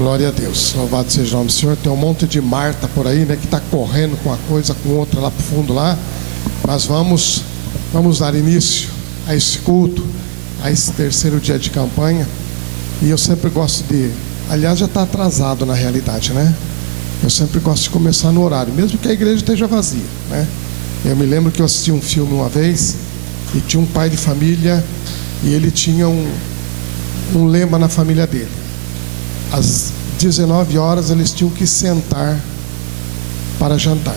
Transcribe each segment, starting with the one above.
Glória a Deus, louvado seja o nome do Senhor. Tem um monte de Marta por aí, né, que está correndo com uma coisa, com outra lá para o fundo lá. Mas vamos dar início a esse culto, a esse terceiro dia de campanha. E eu sempre gosto de, aliás, já está atrasado na realidade, né? Eu sempre gosto de começar no horário, mesmo que a igreja esteja vazia, né? Eu me lembro que eu assisti um filme uma vez e tinha um pai de família e ele tinha um lema na família dele. Às 19 horas eles tinham que sentar para jantar.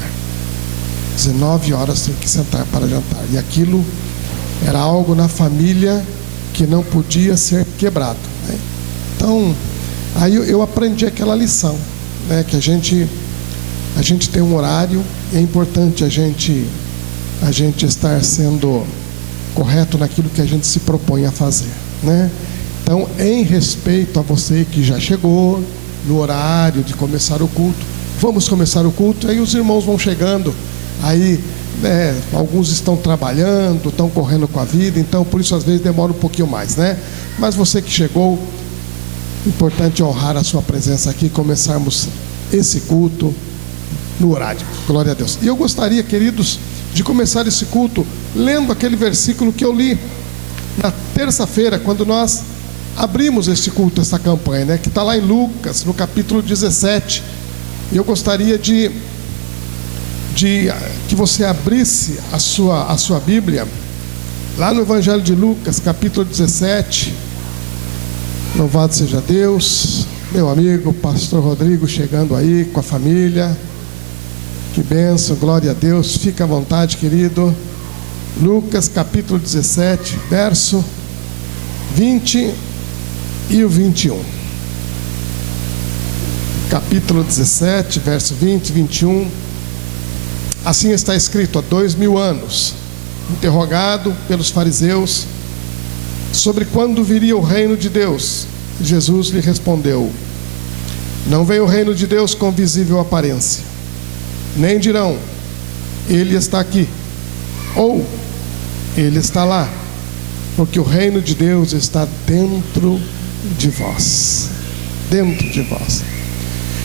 19 horas tinham que sentar para jantar. E aquilo era algo na família que não podia ser quebrado, né? Então, aí eu aprendi aquela lição, né? Que a gente tem um horário. É importante a gente estar sendo correto naquilo que a gente se propõe a fazer, né? Então, em respeito a você que já chegou no horário de começar o culto, vamos começar o culto. Aí os irmãos vão chegando, aí, né, alguns estão trabalhando, estão correndo com a vida, então por isso às vezes demora um pouquinho mais, né? Mas você que chegou, importante honrar a sua presença aqui, começarmos esse culto no horário. Glória a Deus. E eu gostaria, queridos, de começar esse culto lendo aquele versículo que eu li na terça-feira, quando nós abrimos este culto, essa campanha, né? Que está lá em Lucas, no capítulo 17. E eu gostaria de que você abrisse a sua Bíblia lá no Evangelho de Lucas, capítulo 17. Louvado seja Deus. Meu amigo pastor Rodrigo chegando aí com a família. Que bênção, glória a Deus. Fica à vontade, querido. Lucas capítulo 17, verso 20 e o 21. Capítulo 17, verso 20 e 21. Assim está escrito: há 2000 anos, interrogado pelos fariseus sobre quando viria o reino de Deus, Jesus lhe respondeu: não vem o reino de Deus com visível aparência, nem dirão, ele está aqui, ou ele está lá, porque o reino de Deus está dentro de vós. Dentro de vós.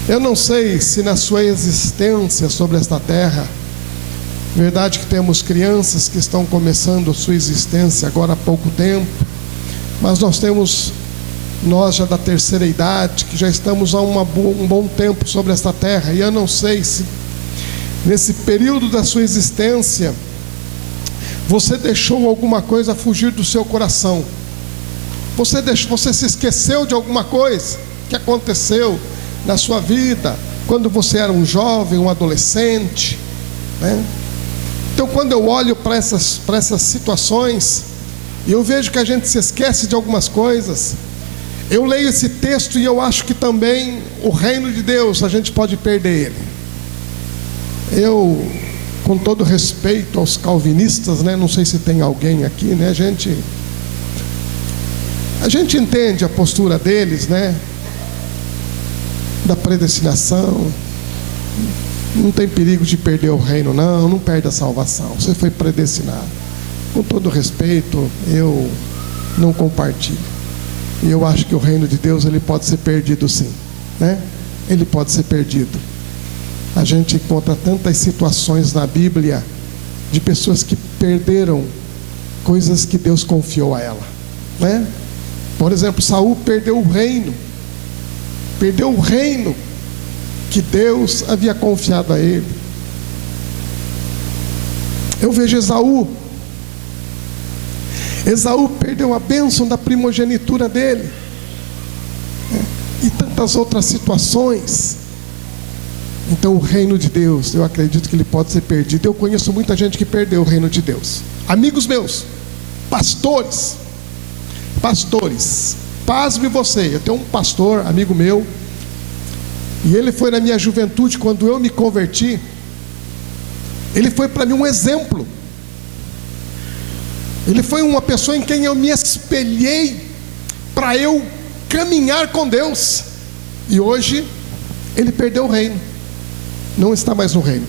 Eu não sei se na sua existência sobre esta terra, verdade que temos crianças que estão começando a sua existência agora há pouco tempo, mas nós já da terceira idade, que já estamos há um bom tempo sobre esta terra, e eu não sei se nesse período da sua existência você deixou alguma coisa fugir do seu coração. Você se esqueceu de alguma coisa que aconteceu na sua vida quando você era um jovem, um adolescente, né? Então, quando eu olho para essas situações, e eu vejo que a gente se esquece de algumas coisas, eu leio esse texto e eu acho que também o reino de Deus, a gente pode perder ele. Eu, com todo respeito aos calvinistas, né? Não sei se tem alguém aqui, né? A gente entende a postura deles, né? Da predestinação. Não tem perigo de perder o reino, não perde a salvação. Você foi predestinado. Com todo respeito, eu não compartilho. E eu acho que o reino de Deus, ele pode ser perdido sim, né? Ele pode ser perdido. A gente encontra tantas situações na Bíblia de pessoas que perderam coisas que Deus confiou a ela, né? Por exemplo, Saul perdeu o reino que Deus havia confiado a ele. Eu vejo Esaú perdeu a bênção da primogenitura dele, né? E tantas outras situações. Então o reino de Deus, eu acredito que ele pode ser perdido. Eu conheço muita gente que perdeu o reino de Deus. Amigos meus, pastores, pasme você. Eu tenho um pastor, amigo meu, e ele foi na minha juventude, quando eu me converti, ele foi para mim um exemplo. Ele foi uma pessoa em quem eu me espelhei para eu caminhar com Deus. E hoje ele perdeu o reino, não está mais no reino.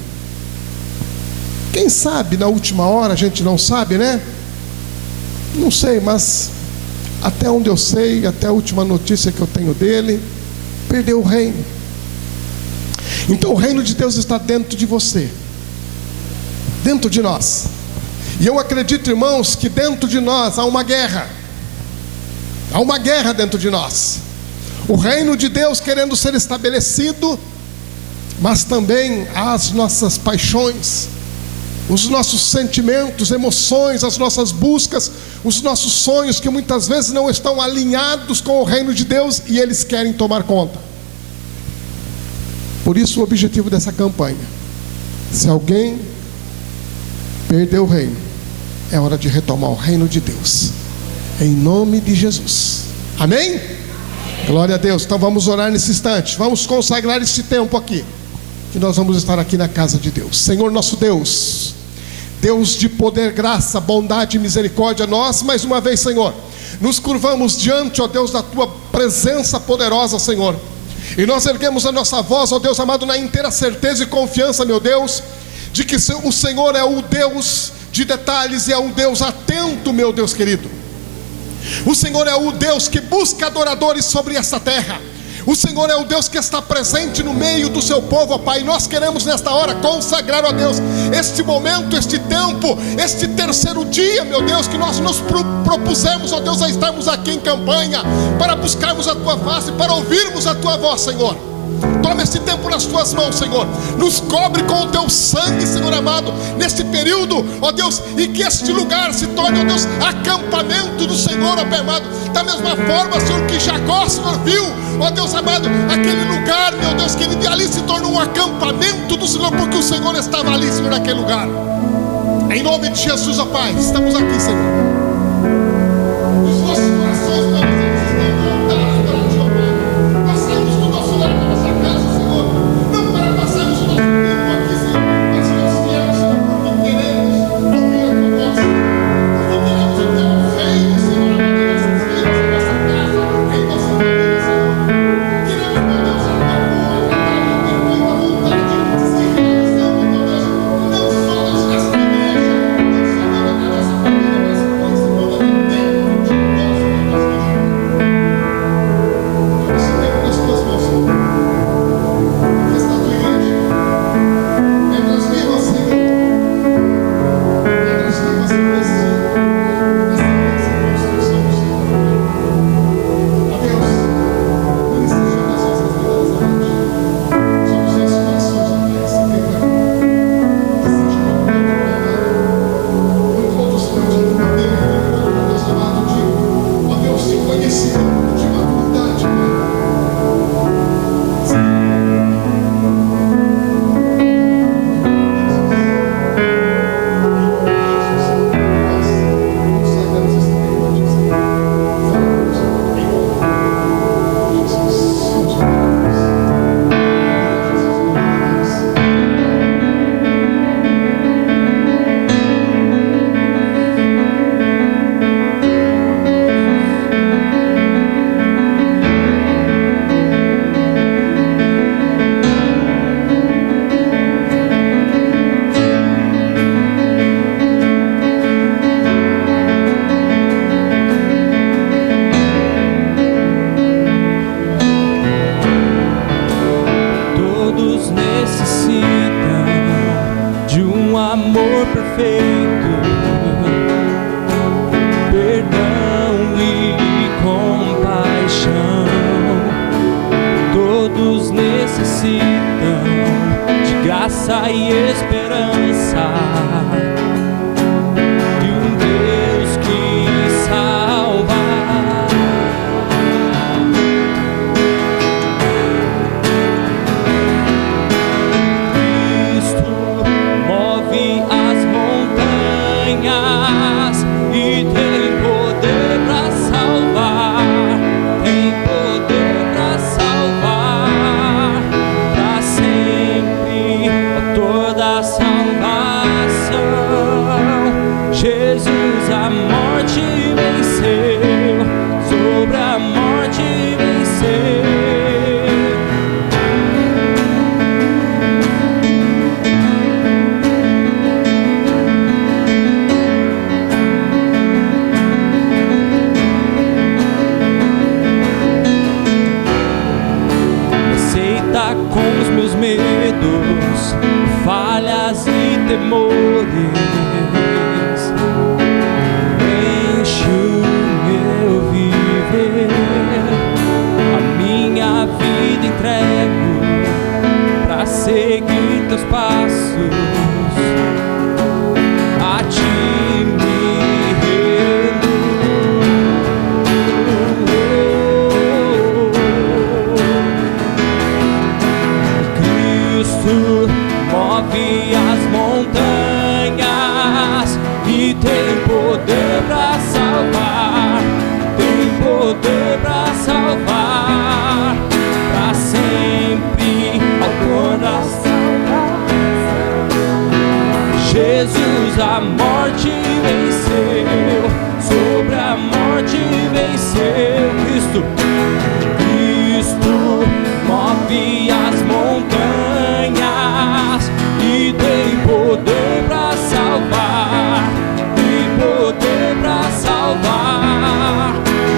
Quem sabe na última hora, a gente não sabe, né? Não sei, mas até onde eu sei, até a última notícia que eu tenho dele, Perdeu o reino. Então o reino de Deus está dentro de você, dentro de nós. E eu acredito, irmãos, que dentro de nós há uma guerra. Há uma guerra dentro de nós. O reino de Deus querendo ser estabelecido, mas também as nossas paixões, os nossos sentimentos, emoções, as nossas buscas, os nossos sonhos que muitas vezes não estão alinhados com o reino de Deus e eles querem tomar conta. Por isso o objetivo dessa campanha: se alguém perdeu o reino, é hora de retomar o reino de Deus, em nome de Jesus. Amém? Glória a Deus. Então vamos orar nesse instante, vamos consagrar esse tempo aqui, que nós vamos estar aqui na casa de Deus. Senhor nosso Deus, Deus de poder, graça, bondade e misericórdia, nós mais uma vez, Senhor, nos curvamos diante, ó Deus, da Tua presença poderosa, Senhor, e nós erguemos a nossa voz, ó Deus amado, na inteira certeza e confiança, meu Deus, de que o Senhor é o Deus de detalhes e é um Deus atento, meu Deus querido. O Senhor é o Deus que busca adoradores sobre essa terra. O Senhor é o Deus que está presente no meio do seu povo, ó Pai. Nós queremos nesta hora consagrar, ó Deus, este momento, este tempo, este terceiro dia, meu Deus, que nós nos propusemos, ó Deus, a estarmos aqui em campanha, para buscarmos a Tua face, para ouvirmos a Tua voz, Senhor. Toma esse tempo nas Tuas mãos, Senhor. Nos cobre com o Teu sangue, Senhor amado, neste período, ó Deus, e que este lugar se torne, ó Deus, acampamento do Senhor, ó Pai amado. Da mesma forma, Senhor, que Jacó, Senhor, viu, ó Deus amado, aquele lugar, meu Deus querido, e ali se tornou um acampamento do Senhor, porque o Senhor estava ali, Senhor, naquele lugar. Em nome de Jesus, ó Pai, estamos aqui, Senhor. Os nossos corações, meu Deus, estão voltados para Ti, ó Pai. Nós saímos do nosso lar, da nossa casa, Senhor, não para passarmos o nosso tempo aqui, Senhor, mas nós viemos, Senhor, porque queremos ouvir a Tua voz, porque queremos o Teu reino, Senhor, em nossas vidas, em nossa casa, em nossa família, Senhor. Queremos, meu Deus, a Tua boa, agradável e perfeita vontade se realizando, meu Deus, não só nesta igreja, não só na nossa família, mas principalmente dentro de nós, meu Deus querido. Toma esse tempo nas Tuas mãos, Senhor. Esta Tua igreja, pedras vivas, Senhor. Pedras vivas em nesse dia, nessa construção, Senhor. Ó Deus, ministra sobre as nossas vidas nessa noite, sobre os nossos corações, ó Pai, esse tempo aqui. Que seja um encontro, Pai amado, um encontro, Senhor, de entendimento, um encontro, meu Deus amado, ó Deus, de conhecimento, de maturidade, Pai. Todos necessitam de um amor perfeito, perdão e compaixão. Todos necessitam de graça e esperança, de um Deus que salva. Cristo move as montanhas e tem poder para salvar, tem poder para salvar para sempre, a toda salvação. falhas e temores. Enche o meu viver, a minha vida entrego pra seguir teus passos. A ti me rendo. Cristo move as montanhas e tem poder pra salvar, tem poder pra salvar, pra sempre autor da salvação. Jesus a morte venceu, sobre a morte venceu. Cristo move as montanhas e tem poder pra salvar, tem poder pra salvar,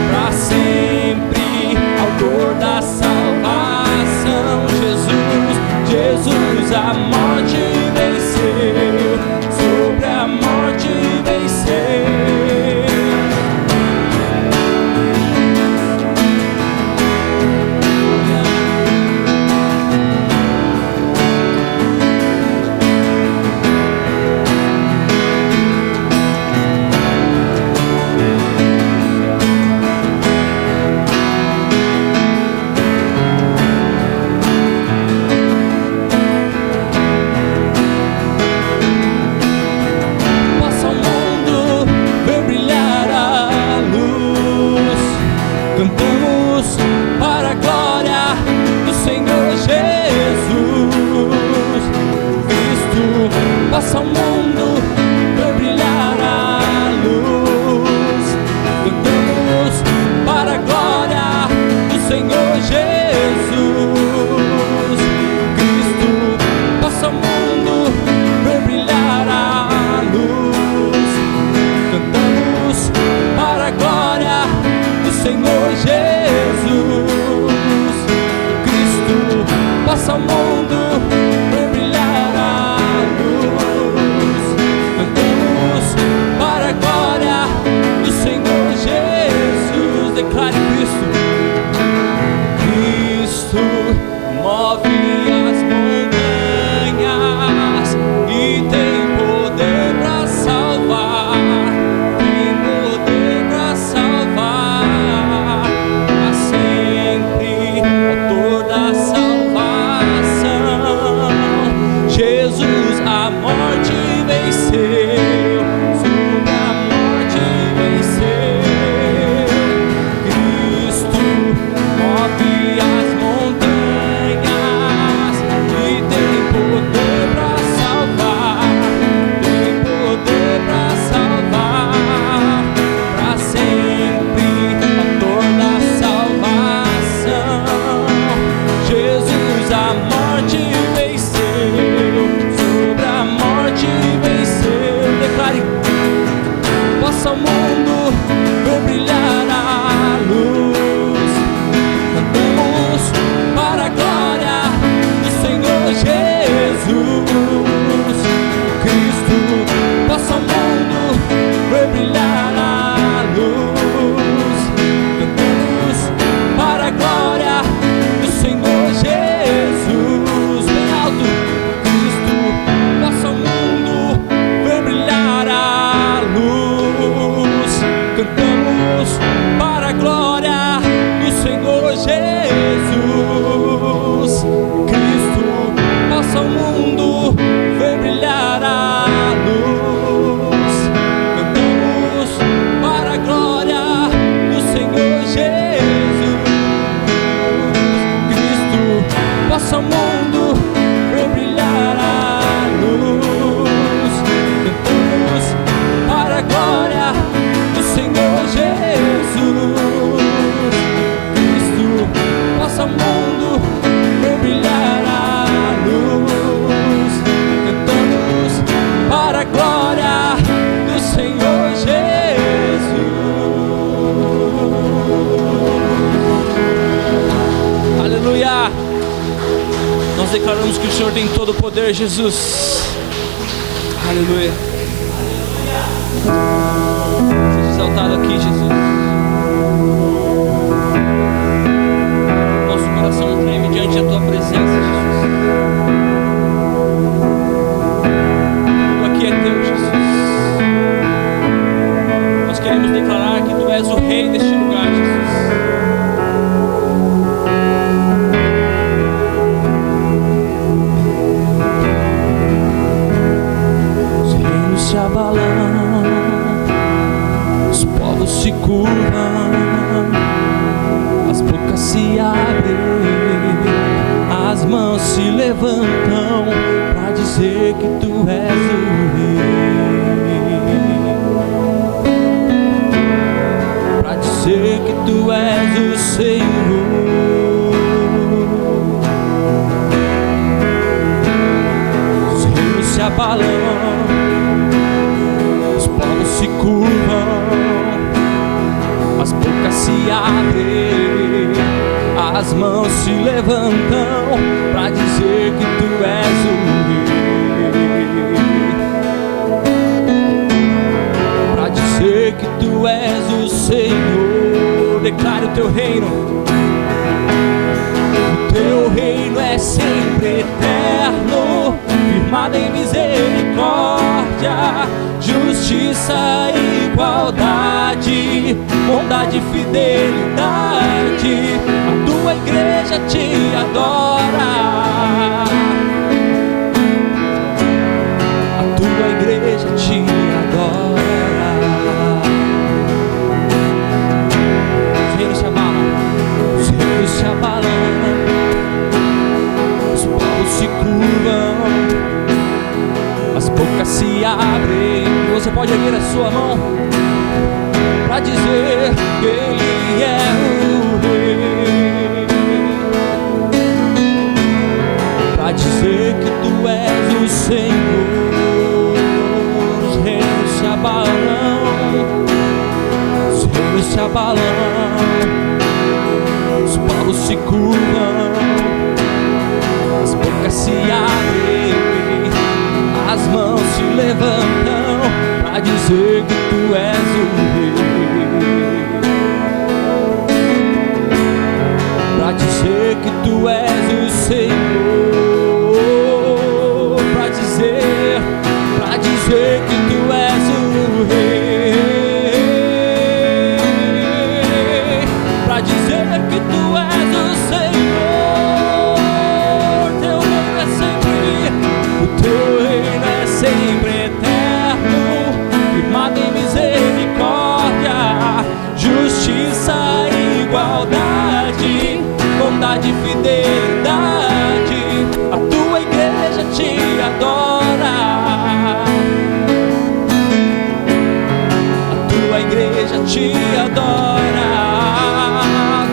pra sempre autor da salvação. Jesus a morte venceu, sobre a morte venceu. Possa o mundo ver brilhar a luz. Cantamos para a glória do Senhor Jesus Cristo. Possa o mundo ver brilhar a luz. Cantamos para a glória do Senhor Jesus Cristo. Possa o mundo ver brilhar a luz. Cantamos para a glória do Senhor Jesus Cristo. Possa o mundo ver brilhar a luz. Cantamos para a glória do Senhor Jesus. Declare Cristo. Cristo move as montanhas e tem poder pra salvar, tem poder pra salvar, pra sempre autor da salvação. Jesus a morte venceu, sobre a morte venceu. Cristo move as montanhas e tem poder pra salvar, tem poder pra salvar, pra sempre autor da salvação. Jesus a morte venceu, sobre a morte venceu. Declare. Possa o mundo ver brilhar a luz. Cantamos para a glória do Senhor Jesus Cristo. Possa o mundo ver brilhar a luz. Cantamos para a glória do Senhor Jesus. Bem alto. Cristo. Possa o mundo ver brilhar a luz. Cantamos para a glória do Senhor Jesus Cristo. Possa o mundo ver brilhar a luz. Cantamos para a glória do Senhor Jesus Cristo. Possa o mundo ver brilhar a luz. Cantamos para a glória do Senhor Jesus Cristo. Possa o mundo ver brilhar a luz. Cantamos para a glória do Senhor Jesus. Aleluia. Nós Nós declaramos que o Senhor tem todo o poder, Jesus. Aleluia. Seja exaltado aqui, Jesus. Nosso coração treme diante da tua presença, Jesus. Tudo aqui é teu, Jesus. Nós queremos declarar que tu és o rei deste lugar, Jesus. Se abalam, os povos se curvam, as bocas se abrem, as mãos se levantam para dizer que tu és o rei, para dizer que tu és o Senhor. Os reinos se abalam, se curvam, as bocas se abrem, as mãos se levantam para dizer que tu és o rei, para dizer que tu és o Senhor. Declare o teu reino. O teu reino é sempre eterno, firmado em misericórdia, justiça e igualdade, bondade e fidelidade. A tua igreja te adora, a tua igreja te adora. Os reinos se abalam, os reinos se abalam, os povos se curvam, as bocas se abrem. Você pode erguer a sua mão para dizer que Ele é o Rei, para dizer que tu és o Senhor. Os reinos se abalam, os reinos se abalam, os povos se curvam, as bocas se abrem, as mãos se levantam para dizer que tu és o rei, para dizer que tu és o Senhor, para dizer que tu és o rei, para dizer que tu és o Senhor. Teu reino é sempre, o teu reino é sempre eterno, firmado em misericórdia, justiça e igualdade, bondade e fidelidade. A tua igreja te adora, a tua igreja te adora.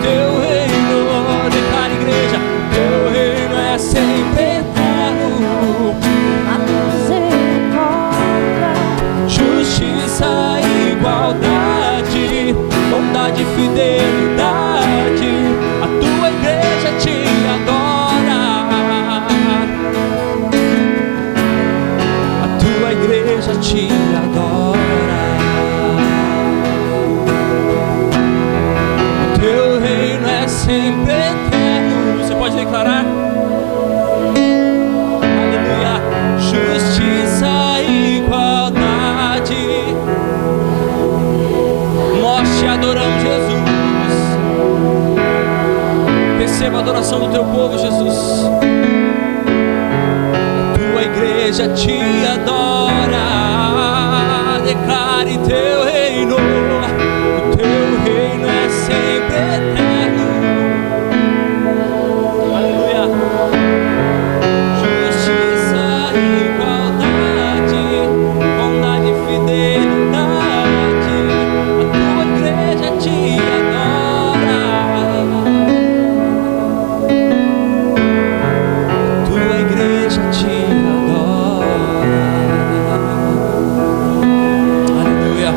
Teu reino, declara igreja, teu reino é sempre eterno, justiça e igualdade, bondade e fidelidade. A tua igreja te adora, a tua igreja te adora. O teu reino é sempre eterno. Você pode declarar? Aleluia. Justiça e igualdade. Nós te adoramos, Jesus. Receba a adoração do teu povo, Jesus. A tua igreja te adora. Declare teu reino. O teu reino é sempre eterno. Aleluia. Justiça e igualdade, bondade e fidelidade. A tua igreja te adora, a tua igreja te adora. Aleluia.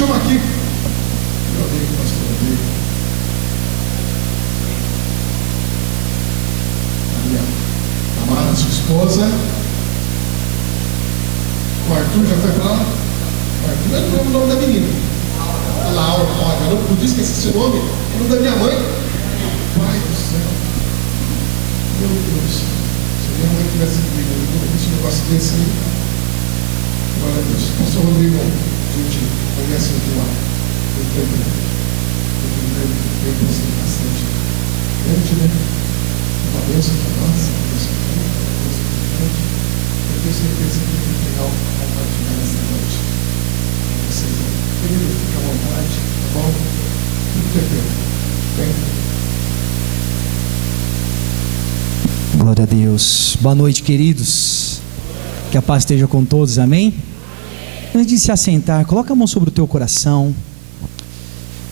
chama aqui. Eu odeio o pastor Rodrigo. Ali, ó. Tamara, sua esposa. O Arthur já foi para lá? O Arthur é o nome da menina. A Laura, olha, eu não podia esquecer esse nome. É o nome da minha mãe. Pai do céu. Meu Deus. Se minha mãe tivesse comigo, eu não tinha um negócio desse aí. Glória a Deus. Pastor Rodrigo, gente, conhece aqui lá. Eu tenho bastante grande, né? Uma bênção para nós. Eu tenho certeza que ele tem algo para compartilhar nessa noite. Vocês, querido, fica à vontade, tá bom? Tudo que é teu. Bem? Glória a Deus. Boa noite, queridos. Que a paz esteja com todos, amém? Antes de se assentar, coloca a mão sobre o teu coração.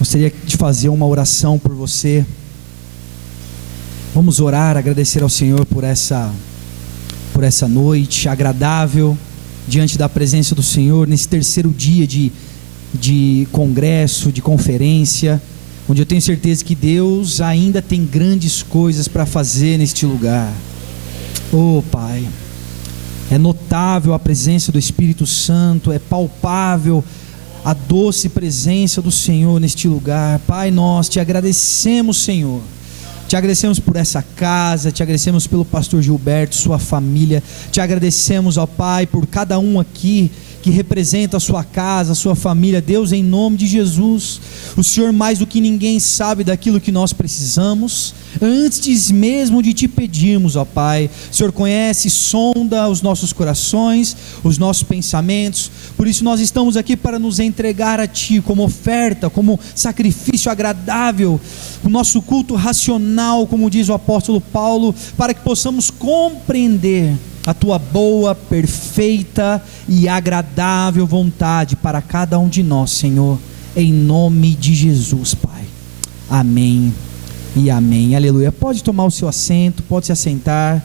Gostaria de fazer uma oração por você. Vamos orar, agradecer ao Senhor por essa noite agradável, diante da presença do Senhor, nesse terceiro dia de congresso, de conferência, onde eu tenho certeza que Deus ainda tem grandes coisas para fazer neste lugar. Oh Pai, é notável a presença do Espírito Santo, é palpável a doce presença do Senhor neste lugar. Pai, nós te agradecemos, Senhor. Te agradecemos por essa casa, te agradecemos pelo pastor Gilberto, sua família, te agradecemos, ó Pai, por cada um aqui que representa a sua casa, a sua família. Deus, em nome de Jesus, o Senhor mais do que ninguém sabe daquilo que nós precisamos, antes mesmo de te pedirmos, ó Pai. O Senhor conhece, sonda os nossos corações, os nossos pensamentos, por isso nós estamos aqui para nos entregar a Ti, como oferta, como sacrifício agradável, o nosso culto racional, como diz o apóstolo Paulo, para que possamos compreender a Tua boa, perfeita e agradável vontade para cada um de nós, Senhor, em nome de Jesus, Pai. Amém e amém, aleluia. Pode tomar o seu assento, pode se assentar.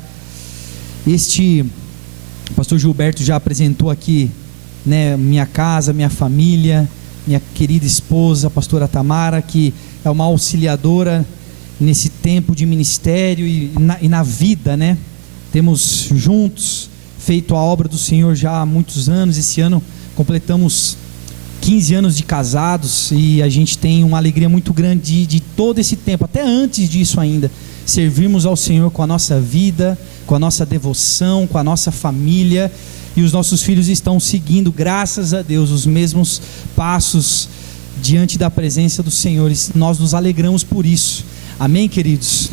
O pastor Gilberto já apresentou aqui, né, minha casa, minha família, minha querida esposa, a pastora Tamara, que é uma auxiliadora nesse tempo de ministério e na vida, né? Temos juntos feito a obra do Senhor já há muitos anos. Esse ano completamos 15 anos de casados e a gente tem uma alegria muito grande de todo esse tempo, até antes disso ainda, servirmos ao Senhor com a nossa vida, com a nossa devoção, com a nossa família, e os nossos filhos estão seguindo, graças a Deus, os mesmos passos diante da presença do Senhor, e nós nos alegramos por isso, amém, queridos?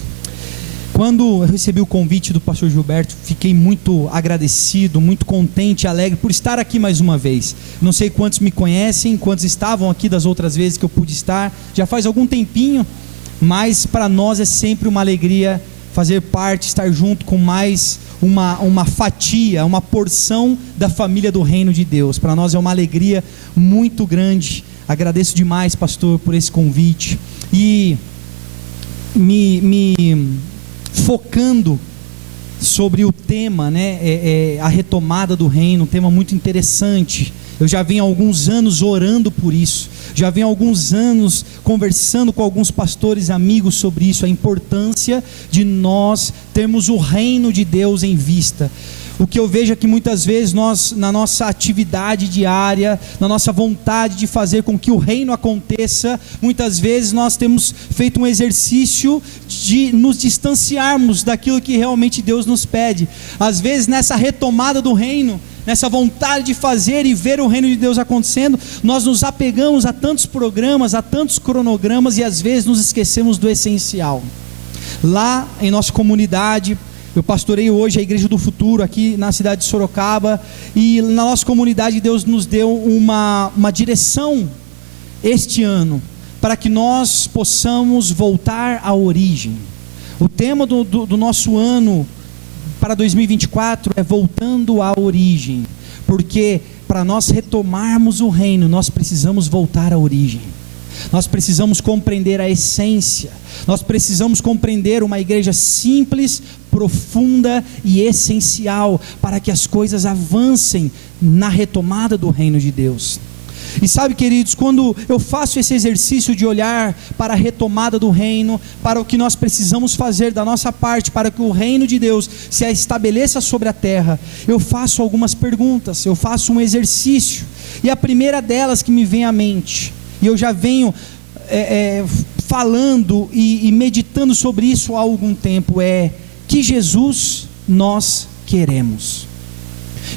Quando eu recebi o convite do pastor Gilberto, fiquei muito agradecido, muito contente e alegre por estar aqui mais uma vez. Não sei quantos me conhecem, quantos estavam aqui das outras vezes que eu pude estar, já faz algum tempinho, mas para nós é sempre uma alegria fazer parte, estar junto com mais uma fatia, uma porção da família do reino de Deus. Para nós é uma alegria muito grande. Agradeço demais, pastor, por esse convite. E me focando sobre o tema, né, a retomada do reino, um tema muito interessante. Eu já venho há alguns anos orando por isso, já venho há alguns anos conversando com alguns pastores amigos sobre isso, a importância de nós termos o reino de Deus em vista. O que eu vejo é que muitas vezes nós, na nossa atividade diária, na nossa vontade de fazer com que o reino aconteça, muitas vezes nós temos feito um exercício de nos distanciarmos daquilo que realmente Deus nos pede. Às vezes nessa retomada do reino, nessa vontade de fazer e ver o reino de Deus acontecendo, nós nos apegamos a tantos programas, a tantos cronogramas, e às vezes nos esquecemos do essencial. Lá em nossa comunidade, eu pastoreio hoje a Igreja do Futuro aqui na cidade de Sorocaba, e na nossa comunidade Deus nos deu uma direção este ano, para que nós possamos voltar à origem. O tema do nosso ano para 2024 é voltando à origem, porque para nós retomarmos o reino, nós precisamos voltar à origem. Nós precisamos compreender a essência, nós precisamos compreender uma igreja simples, profunda e essencial, para que as coisas avancem na retomada do reino de Deus. E sabe, queridos, quando eu faço esse exercício de olhar para a retomada do reino, para o que nós precisamos fazer da nossa parte, para que o reino de Deus se estabeleça sobre a terra, eu faço algumas perguntas, eu faço um exercício, e a primeira delas que me vem à mente, e eu já venho falando e meditando sobre isso há algum tempo, é: que Jesus nós queremos?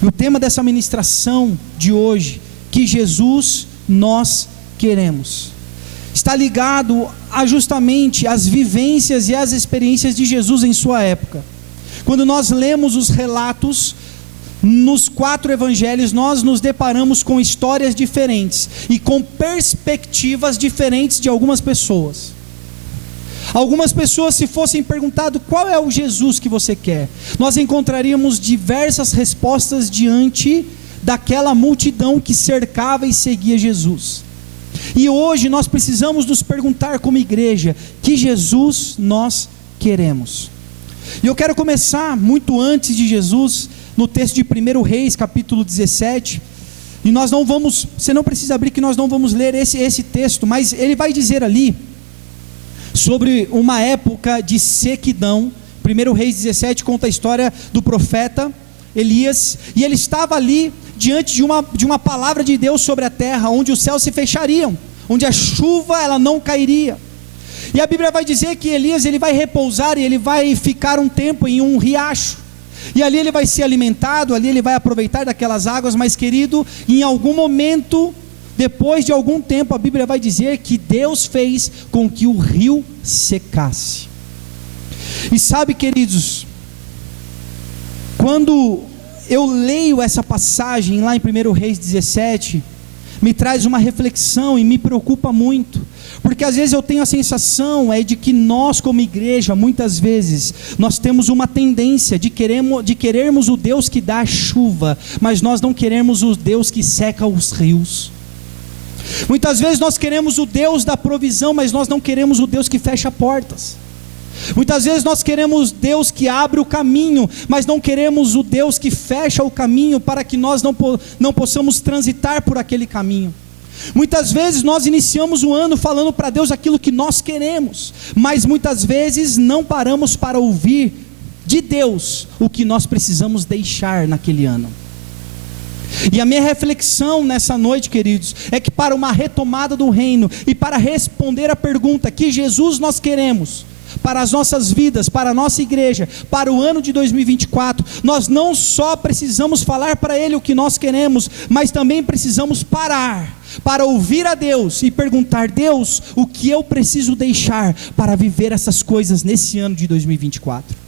E o tema dessa ministração de hoje, que Jesus nós queremos, está ligado a justamente as vivências e as experiências de Jesus em sua época. Quando nós lemos os relatos nos 4 evangelhos, nós nos deparamos com histórias diferentes e com perspectivas diferentes de algumas pessoas. Algumas pessoas, se fossem perguntado qual é o Jesus que você quer, nós encontraríamos diversas respostas diante daquela multidão que cercava e seguia Jesus. E hoje nós precisamos nos perguntar como igreja: que Jesus nós queremos? E eu quero começar muito antes de Jesus, no texto de 1 Reis, capítulo 17, e nós não vamos, você não precisa abrir, que nós não vamos ler esse texto, mas ele vai dizer ali sobre uma época de sequidão. 1 Reis 17 conta a história do profeta Elias, e ele estava ali diante de uma palavra de Deus sobre a terra, onde os céus se fechariam, onde a chuva ela não cairia. E a Bíblia vai dizer que Elias ele vai repousar, e ele vai ficar um tempo em um riacho, e ali ele vai ser alimentado, ali ele vai aproveitar daquelas águas. Mas, querido, em algum momento, depois de algum tempo, a Bíblia vai dizer que Deus fez com que o rio secasse. E sabe, queridos, quando eu leio essa passagem lá em 1 Reis 17, me traz uma reflexão e me preocupa muito, porque às vezes eu tenho a sensação de que nós como igreja, muitas vezes, nós temos uma tendência de querermos o Deus que dá chuva, mas nós não queremos o Deus que seca os rios. Muitas vezes nós queremos o Deus da provisão, mas nós não queremos o Deus que fecha portas. Muitas vezes nós queremos Deus que abre o caminho, mas não queremos o Deus que fecha o caminho para que nós não possamos transitar por aquele caminho. Muitas vezes nós iniciamos o ano falando para Deus aquilo que nós queremos, mas muitas vezes não paramos para ouvir de Deus o que nós precisamos deixar naquele ano. E a minha reflexão nessa noite, queridos, é que para uma retomada do reino e para responder a pergunta: que Jesus nós queremos para as nossas vidas, para a nossa igreja, para o ano de 2024, nós não só precisamos falar para Ele o que nós queremos, mas também precisamos parar para ouvir a Deus e perguntar: Deus, o que eu preciso deixar para viver essas coisas nesse ano de 2024?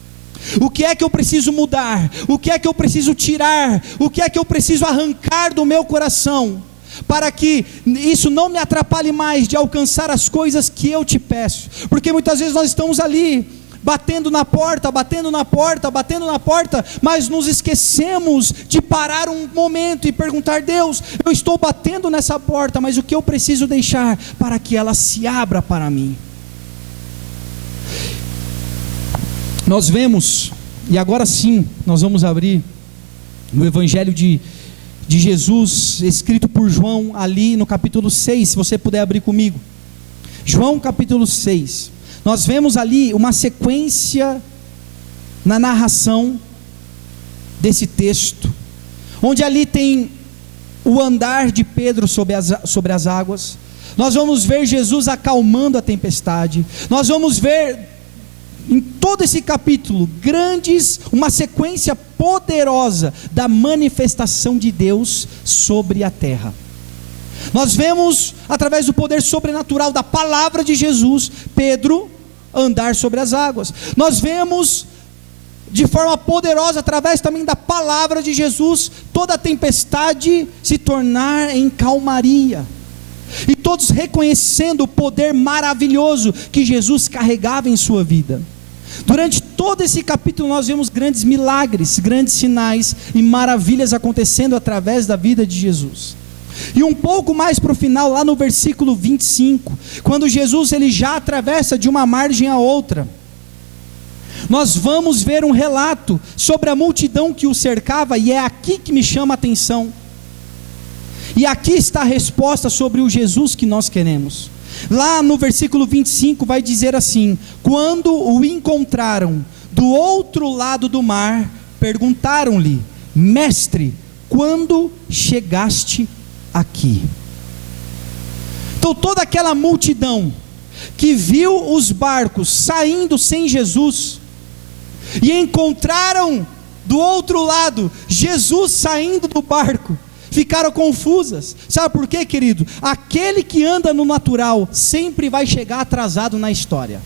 O que é que eu preciso mudar? O que é que eu preciso tirar? O que é que eu preciso arrancar do meu coração, para que isso não me atrapalhe mais de alcançar as coisas que eu te peço? Porque muitas vezes nós estamos ali, batendo na porta, mas nos esquecemos de parar um momento e perguntar: Deus, eu estou batendo nessa porta, mas o que eu preciso deixar para que ela se abra para mim? Nós vemos, e agora sim, nós vamos abrir no Evangelho de Jesus, escrito por João, ali no capítulo 6, se você puder abrir comigo. João capítulo 6, nós vemos ali uma sequência na narração desse texto, onde ali tem o andar de Pedro sobre as águas. Nós vamos ver Jesus acalmando a tempestade. Nós vamos ver em todo esse capítulo uma sequência poderosa da manifestação de Deus sobre a terra. Nós vemos, através do poder sobrenatural da palavra de Jesus, Pedro andar sobre as águas. Nós vemos de forma poderosa, através também da palavra de Jesus, toda a tempestade se tornar em calmaria, e todos reconhecendo o poder maravilhoso que Jesus carregava em sua vida. Durante todo esse capítulo nós vemos grandes milagres, grandes sinais e maravilhas acontecendo através da vida de Jesus. E um pouco mais para o final, lá no versículo 25, quando Jesus ele já atravessa de uma margem a outra, nós vamos ver um relato sobre a multidão que o cercava, e é aqui que me chama a atenção. E aqui está a resposta sobre o Jesus que nós queremos. Lá no versículo 25 vai dizer assim: quando o encontraram do outro lado do mar, perguntaram-lhe: mestre, quando chegaste aqui? Então toda aquela multidão que viu os barcos saindo sem Jesus, e encontraram do outro lado Jesus saindo do barco, ficaram confusas. Sabe por quê, querido? Aquele que anda no natural sempre vai chegar atrasado na história.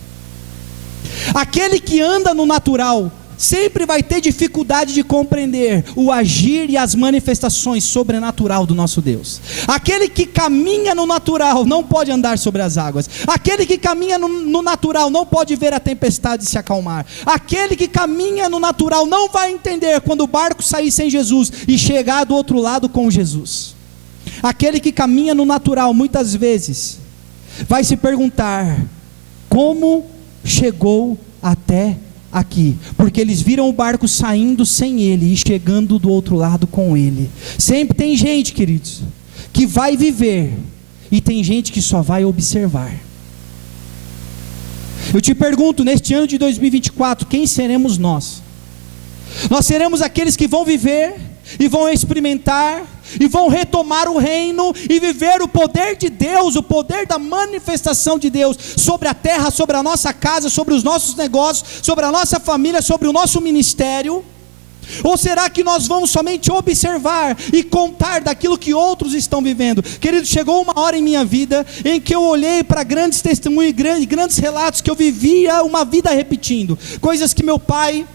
Aquele que anda no natural sempre vai ter dificuldade de compreender o agir e as manifestações sobrenatural do nosso Deus. Aquele que caminha no natural não pode andar sobre as águas. Aquele que caminha no natural não pode ver a tempestade se acalmar. Aquele que caminha no natural não vai entender quando o barco sair sem Jesus e chegar do outro lado com Jesus. Aquele que caminha no natural muitas vezes vai se perguntar: como chegou até aqui? Porque eles viram o barco saindo sem ele e chegando do outro lado com ele. Sempre tem gente, queridos, que vai viver, e tem gente que só vai observar. Eu te pergunto, neste ano de 2024, quem seremos nós? Nós seremos aqueles que vão viver e vão experimentar e vão retomar o reino e viver o poder de Deus, o poder da manifestação de Deus sobre a terra, sobre a nossa casa, sobre os nossos negócios, sobre a nossa família, sobre o nosso ministério? Ou será que nós vamos somente observar e contar daquilo que outros estão vivendo? Querido, chegou uma hora em minha vida em que eu olhei para grandes testemunhos, grandes relatos que eu vivia uma vida repetindo, coisas que meu pai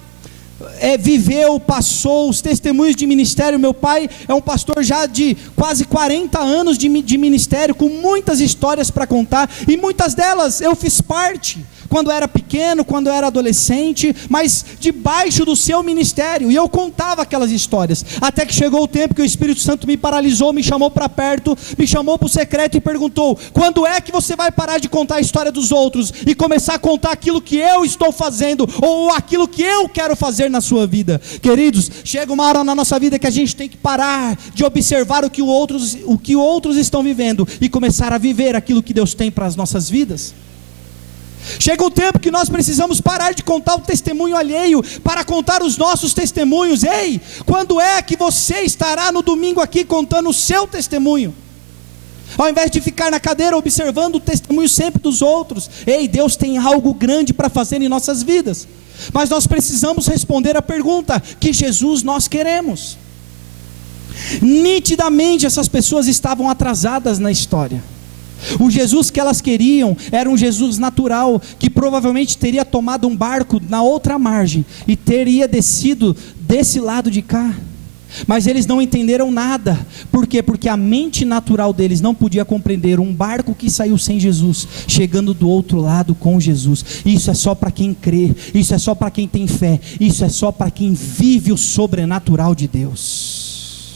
viveu, passou, os testemunhos de ministério. Meu pai é um pastor já de quase 40 anos de ministério, com muitas histórias para contar, e muitas delas eu fiz parte, quando era pequeno, quando era adolescente, mas debaixo do seu ministério, e eu contava aquelas histórias, até que chegou o tempo que o Espírito Santo me paralisou, me chamou para perto, me chamou para o secreto e perguntou: quando é que você vai parar de contar a história dos outros e começar a contar aquilo que eu estou fazendo, ou aquilo que eu quero fazer na sua vida? Queridos, chega uma hora na nossa vida que a gente tem que parar de observar o que outros estão vivendo e começar a viver aquilo que Deus tem para as nossas vidas. Chega um tempo que nós precisamos parar de contar o testemunho alheio para contar os nossos testemunhos. Ei, quando é que você estará no domingo aqui contando o seu testemunho? Ao invés de ficar na cadeira observando o testemunho sempre dos outros. Ei, Deus tem algo grande para fazer em nossas vidas, mas nós precisamos responder a pergunta: que Jesus nós queremos? Nitidamente essas pessoas estavam atrasadas na história. O Jesus que elas queriam era um Jesus natural, que provavelmente teria tomado um barco na outra margem e teria descido desse lado de cá. Mas eles não entenderam nada. Por quê? Porque a mente natural deles não podia compreender um barco que saiu sem Jesus, chegando do outro lado com Jesus. Isso é só para quem crê, isso é só para quem tem fé, isso é só para quem vive o sobrenatural de Deus.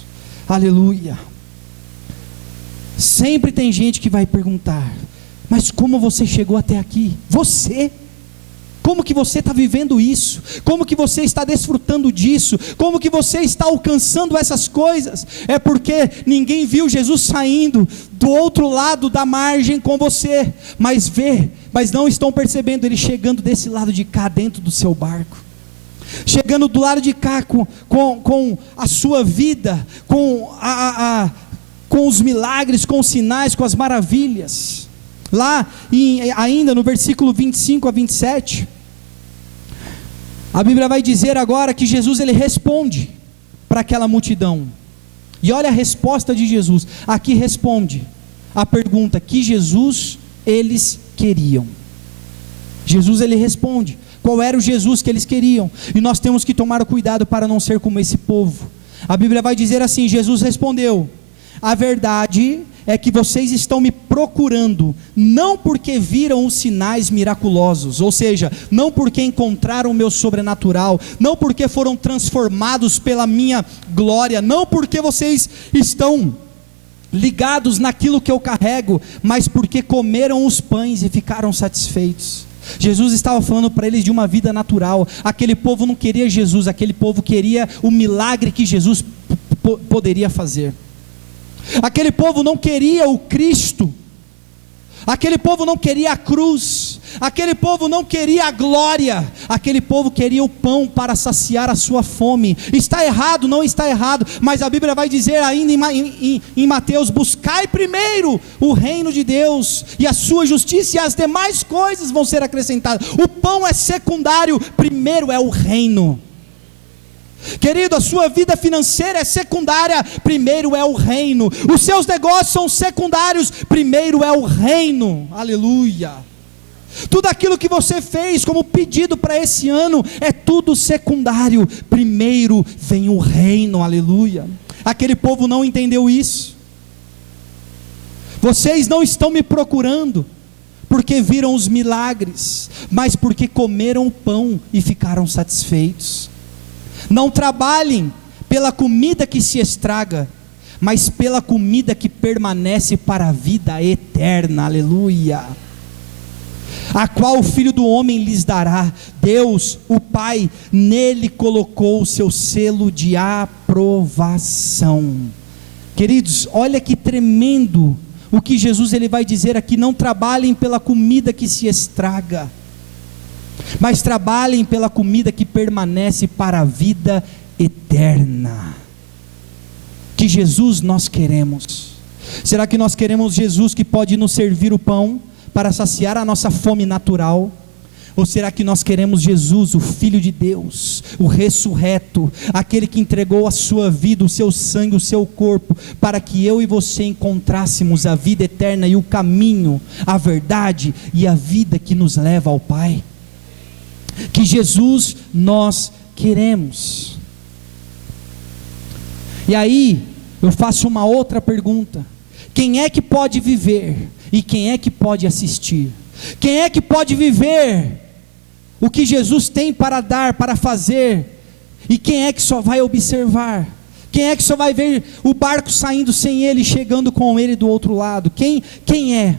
Aleluia. Sempre tem gente que vai perguntar: mas como você chegou até aqui? Você? Como que você está vivendo isso? Como que você está desfrutando disso? Como que você está alcançando essas coisas? É porque ninguém viu Jesus saindo do outro lado da margem com você, mas não estão percebendo ele chegando desse lado de cá, dentro do seu barco, chegando do lado de cá com a sua vida, com os milagres, com os sinais, com as maravilhas. Lá ainda no versículo 25 a 27, a Bíblia vai dizer agora que Jesus ele responde para aquela multidão. E olha a resposta de Jesus. Aqui responde a pergunta: que Jesus eles queriam. Jesus ele responde qual era o Jesus que eles queriam. E nós temos que tomar cuidado para não ser como esse povo. A Bíblia vai dizer assim: Jesus respondeu: a verdade é que vocês estão me procurando, não porque viram os sinais miraculosos, ou seja, não porque encontraram o meu sobrenatural, não porque foram transformados pela minha glória, não porque vocês estão ligados naquilo que eu carrego, mas porque comeram os pães e ficaram satisfeitos. Jesus estava falando para eles de uma vida natural. Aquele povo não queria Jesus, aquele povo queria o milagre que Jesus poderia fazer. Aquele povo não queria o Cristo, aquele povo não queria a cruz, aquele povo não queria a glória, aquele povo queria o pão para saciar a sua fome. Está errado? Não está errado, mas a Bíblia vai dizer ainda em Mateus: buscai primeiro o reino de Deus e a sua justiça, e as demais coisas vão ser acrescentadas. O pão é secundário, primeiro é o reino. Querido, a sua vida financeira é secundária, primeiro é o reino. Os seus negócios são secundários, primeiro é o reino. Aleluia. Tudo aquilo que você fez como pedido para esse ano é tudo secundário, primeiro vem o reino. Aleluia. Aquele povo não entendeu isso. Vocês não estão me procurando porque viram os milagres, mas porque comeram o pão e ficaram satisfeitos. Não trabalhem pela comida que se estraga, mas pela comida que permanece para a vida eterna. Aleluia. A qual o Filho do Homem lhes dará. Deus, o Pai, nele colocou o seu selo de aprovação. Queridos, olha que tremendo o que Jesus ele vai dizer aqui: não trabalhem pela comida que se estraga, mas trabalhem pela comida que permanece para a vida eterna. Que Jesus nós queremos? Será que nós queremos Jesus que pode nos servir o pão para saciar a nossa fome natural? Ou será que nós queremos Jesus, o Filho de Deus, o ressurreto, aquele que entregou a sua vida, o seu sangue, o seu corpo, para que eu e você encontrássemos a vida eterna e o caminho, a verdade e a vida que nos leva ao Pai? Que Jesus nós queremos. E aí eu faço uma outra pergunta: quem é que pode viver e quem é que pode assistir? Quem é que pode viver o que Jesus tem para dar, para fazer, e quem é que só vai observar? Quem é que só vai ver o barco saindo sem ele, chegando com ele do outro lado? Quem é?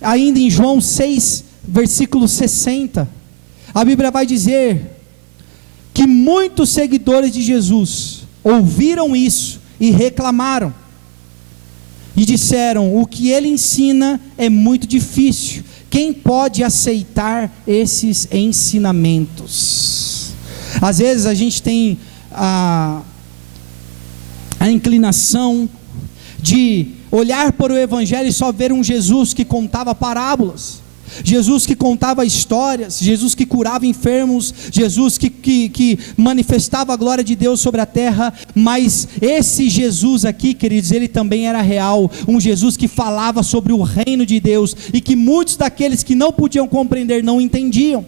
Ainda em João 6, versículo 60, a Bíblia vai dizer que muitos seguidores de Jesus ouviram isso e reclamaram, e disseram: o que ele ensina é muito difícil, quem pode aceitar esses ensinamentos? Às vezes a gente tem a inclinação de olhar para o Evangelho e só ver um Jesus que contava parábolas, Jesus que contava histórias, Jesus que curava enfermos, Jesus que manifestava a glória de Deus sobre a terra. Mas esse Jesus aqui, queridos, ele também era real, um Jesus que falava sobre o reino de Deus, e que muitos daqueles que não podiam compreender não entendiam.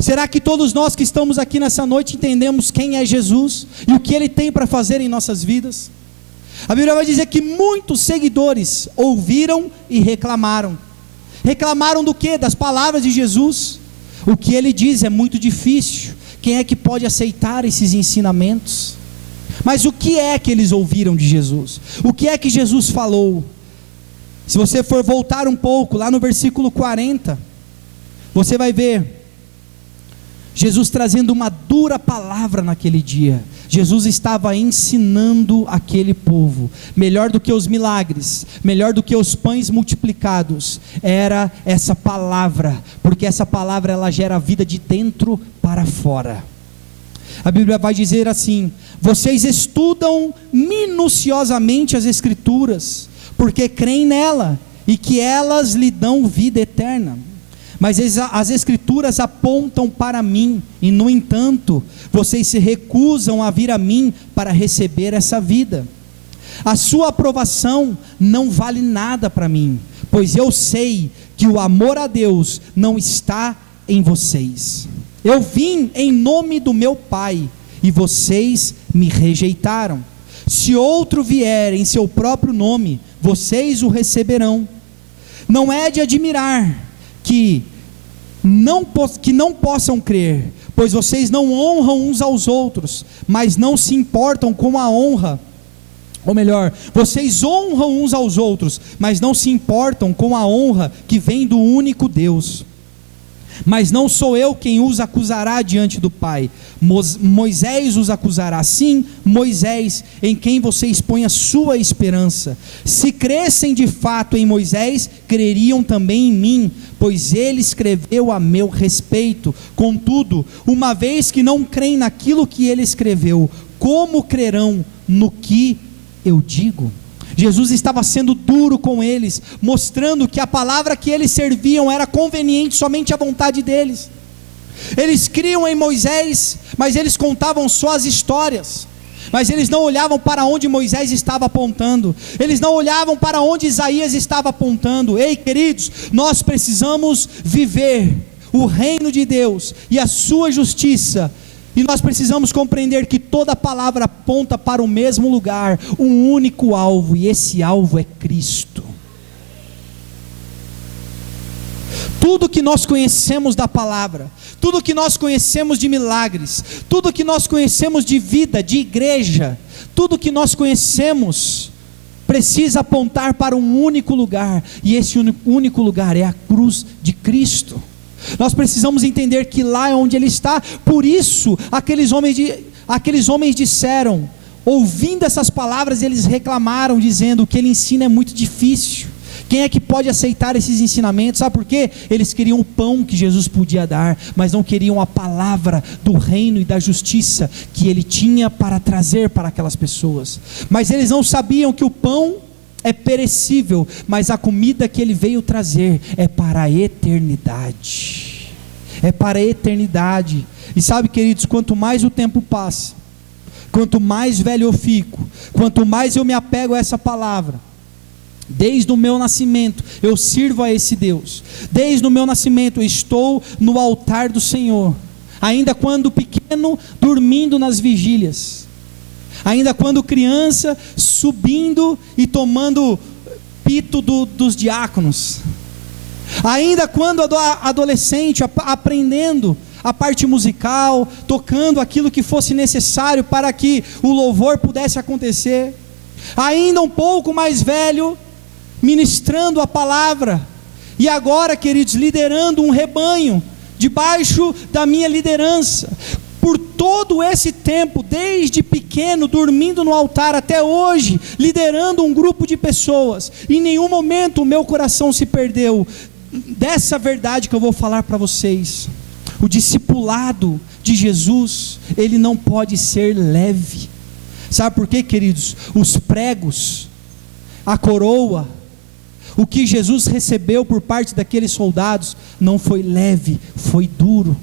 Será que todos nós que estamos aqui nessa noite entendemos quem é Jesus e o que ele tem para fazer em nossas vidas? A Bíblia vai dizer que muitos seguidores ouviram e reclamaram. Reclamaram do quê? Das palavras de Jesus. O que ele diz é muito difícil, quem é que pode aceitar esses ensinamentos? Mas o que é que eles ouviram de Jesus? O que é que Jesus falou? Se você for voltar um pouco, lá no versículo 40, você vai ver Jesus trazendo uma dura palavra naquele dia. Jesus estava ensinando aquele povo. Melhor do que os milagres, melhor do que os pães multiplicados, era essa palavra, porque essa palavra ela gera vida de dentro para fora. A Bíblia vai dizer assim: vocês estudam minuciosamente as Escrituras, porque creem nela, e que elas lhe dão vida eterna. Mas as Escrituras apontam para mim, e no entanto, vocês se recusam a vir a mim para receber essa vida. A sua aprovação não vale nada para mim, pois eu sei que o amor a Deus não está em vocês. Eu vim em nome do meu Pai, e vocês me rejeitaram. Se outro vier em seu próprio nome, vocês o receberão. Não é de admirar que não possam crer, pois vocês não honram uns aos outros, mas não se importam com a honra, ou melhor, vocês honram uns aos outros, mas não se importam com a honra que vem do único Deus. Mas não sou eu quem os acusará diante do Pai. Moisés os acusará. Sim, Moisés, em quem vocês põem a sua esperança. Se crescem de fato em Moisés, creriam também em mim, pois ele escreveu a meu respeito. Contudo, uma vez que não creem naquilo que ele escreveu, como crerão no que eu digo? Jesus estava sendo duro com eles, mostrando que a palavra que eles serviam era conveniente somente à vontade deles. Eles criam em Moisés, mas eles contavam só as histórias, mas eles não olhavam para onde Moisés estava apontando, eles não olhavam para onde Isaías estava apontando. Ei, queridos, nós precisamos viver o reino de Deus e a sua justiça, e nós precisamos compreender que toda palavra aponta para o mesmo lugar, um único alvo, e esse alvo é Cristo. Tudo que nós conhecemos da palavra, tudo que nós conhecemos de milagres, tudo que nós conhecemos de vida, de igreja, tudo que nós conhecemos precisa apontar para um único lugar, e esse único lugar é a cruz de Cristo. Nós precisamos entender que lá é onde Ele está. Por isso aqueles homens disseram, ouvindo essas palavras, eles reclamaram, dizendo: o que Ele ensina é muito difícil, quem é que pode aceitar esses ensinamentos? Sabe por quê? Eles queriam o pão que Jesus podia dar, mas não queriam a palavra do reino e da justiça que Ele tinha para trazer para aquelas pessoas. Mas eles não sabiam que o pão é perecível, mas a comida que Ele veio trazer é para a eternidade. É para a eternidade. E sabe, queridos, quanto mais o tempo passa, quanto mais velho eu fico, quanto mais eu me apego a essa palavra, desde o meu nascimento eu sirvo a esse Deus, desde o meu nascimento eu estou no altar do Senhor, ainda quando pequeno, dormindo nas vigílias, ainda quando criança, subindo e tomando pito dos diáconos, ainda quando adolescente, aprendendo a parte musical, tocando aquilo que fosse necessário para que o louvor pudesse acontecer, ainda um pouco mais velho, ministrando a palavra, e agora, queridos, liderando um rebanho, debaixo da minha liderança. Por todo esse tempo, desde pequeno, dormindo no altar, até hoje, liderando um grupo de pessoas, em nenhum momento o meu coração se perdeu dessa verdade que eu vou falar para vocês. O discipulado de Jesus, ele não pode ser leve. Sabe por quê, queridos? Os pregos, a coroa, o que Jesus recebeu por parte daqueles soldados, não foi leve, foi duro.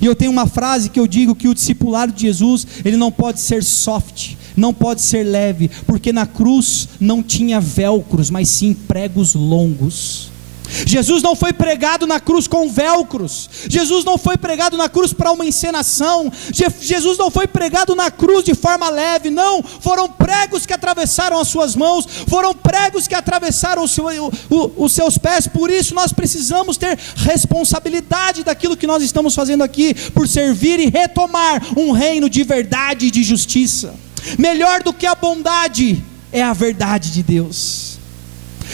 E eu tenho uma frase que eu digo que o discipulado de Jesus, ele não pode ser soft, não pode ser leve, porque na cruz não tinha velcros, mas sim pregos longos. Jesus não foi pregado na cruz com velcros, Jesus não foi pregado na cruz para uma encenação, Jesus não foi pregado na cruz de forma leve, não, foram pregos que atravessaram as suas mãos, foram pregos que atravessaram os seus pés. Por isso nós precisamos ter responsabilidade daquilo que nós estamos fazendo aqui, por servir e retomar um reino de verdade e de justiça. Melhor do que a bondade é a verdade de Deus.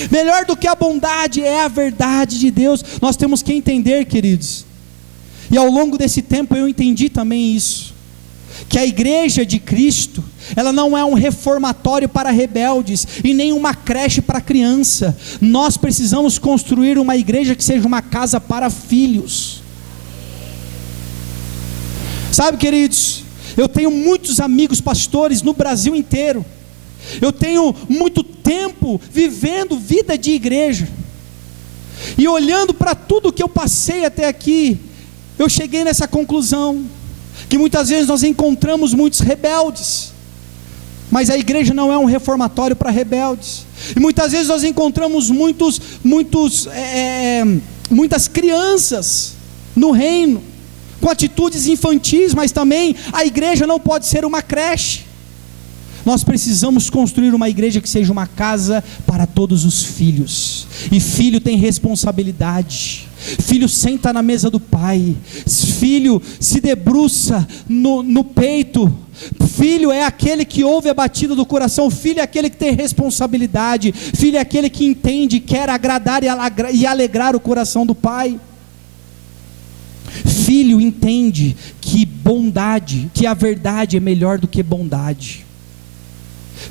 Melhor do que a bondade é a verdade de Deus. Nós temos que entender, queridos, e ao longo desse tempo eu entendi também isso, que a igreja de Cristo, ela não é um reformatório para rebeldes, e nem uma creche para criança. Nós precisamos construir uma igreja que seja uma casa para filhos. Sabe, queridos, eu tenho muitos amigos pastores no Brasil inteiro, eu tenho muito tempo vivendo vida de igreja, e olhando para tudo que eu passei até aqui, eu cheguei nessa conclusão, que muitas vezes nós encontramos muitos rebeldes, mas a igreja não é um reformatório para rebeldes, e muitas vezes nós encontramos muitas crianças no reino, com atitudes infantis, mas também a igreja não pode ser uma creche. Nós precisamos construir uma igreja que seja uma casa para todos os filhos, e filho tem responsabilidade, filho senta na mesa do pai, filho se debruça no peito, filho é aquele que ouve a batida do coração, filho é aquele que tem responsabilidade, filho é aquele que entende, quer agradar e alegrar o coração do pai. Filho entende que bondade, que a verdade é melhor do que bondade.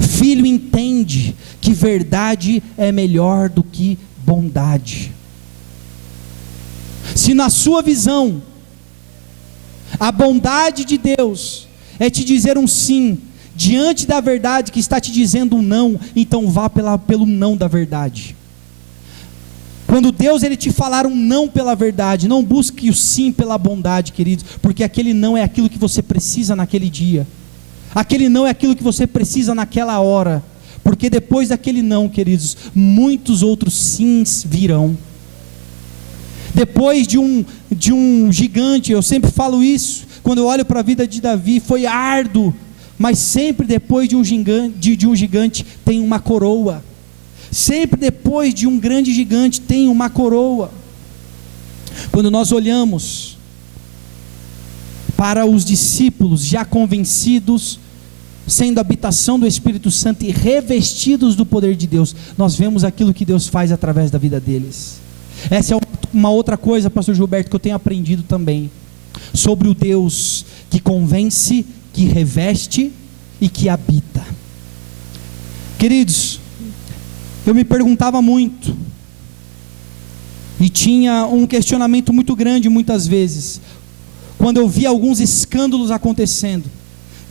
Filho entende que verdade é melhor do que bondade. Se na sua visão, a bondade de Deus é te dizer um sim, diante da verdade que está te dizendo um não, então vá pelo não da verdade. Quando Deus ele te falar um não pela verdade, não busque o sim pela bondade, queridos, porque aquele não é aquilo que você precisa naquele dia, aquele não é aquilo que você precisa naquela hora, porque depois daquele não, queridos, muitos outros sims virão. Depois de um gigante, eu sempre falo isso, quando eu olho para a vida de Davi, foi árduo, mas sempre depois de um gigante tem uma coroa. Sempre depois de um grande gigante tem uma coroa. Quando nós olhamos para os discípulos já convencidos, sendo habitação do Espírito Santo e revestidos do poder de Deus, nós vemos aquilo que Deus faz através da vida deles. Essa é uma outra coisa, pastor Gilberto, que eu tenho aprendido também, sobre o Deus que convence, que reveste e que habita. Queridos, eu me perguntava muito, e tinha um questionamento muito grande muitas vezes, quando eu via alguns escândalos acontecendo,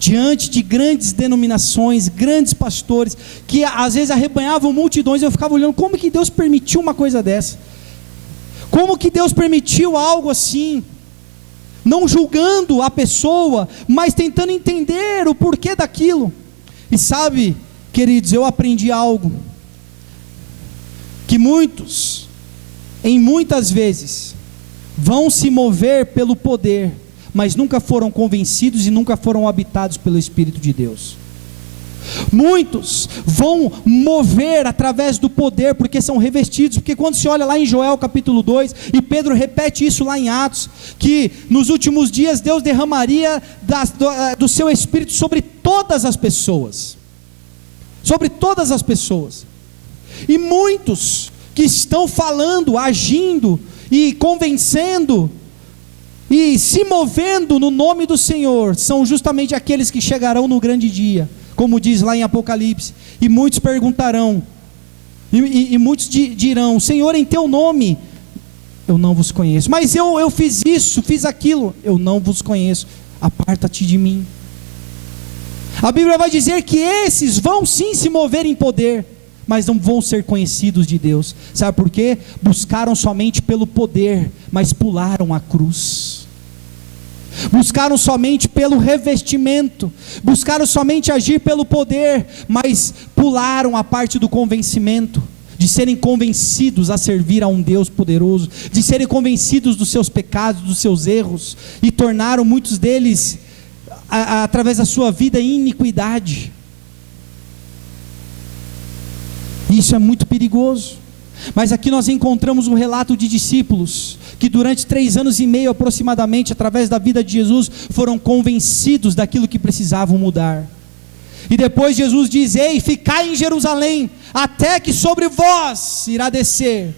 diante de grandes denominações, grandes pastores, que às vezes arrebanhavam multidões, eu ficava olhando, como que Deus permitiu uma coisa dessa? Como que Deus permitiu algo assim? Não julgando a pessoa, mas tentando entender o porquê daquilo. E sabe, queridos, eu aprendi algo, que muitos, em muitas vezes, vão se mover pelo poder, mas nunca foram convencidos e nunca foram habitados pelo Espírito de Deus. Muitos vão mover através do poder, porque são revestidos, porque quando se olha lá em Joel capítulo 2, e Pedro repete isso lá em Atos, que nos últimos dias Deus derramaria do seu Espírito sobre todas as pessoas, e muitos que estão falando, agindo e convencendo e se movendo no nome do Senhor, são justamente aqueles que chegarão no grande dia, como diz lá em Apocalipse, e muitos perguntarão, e muitos dirão, Senhor, em teu nome, eu não vos conheço, mas eu fiz isso, fiz aquilo, eu não vos conheço, aparta-te de mim. A Bíblia vai dizer que esses vão sim se mover em poder, mas não vão ser conhecidos de Deus. Sabe por quê? Buscaram somente pelo poder, mas pularam a cruz. Buscaram somente pelo revestimento, buscaram somente agir pelo poder, mas pularam a parte do convencimento, de serem convencidos a servir a um Deus poderoso, de serem convencidos dos seus pecados, dos seus erros, e tornaram muitos deles, através da sua vida, em iniquidade. Isso é muito perigoso. Mas aqui nós encontramos um relato de discípulos que durante 3 anos e meio aproximadamente, através da vida de Jesus, foram convencidos daquilo que precisavam mudar. E depois Jesus diz: ei, ficai em Jerusalém, até que sobre vós irá descer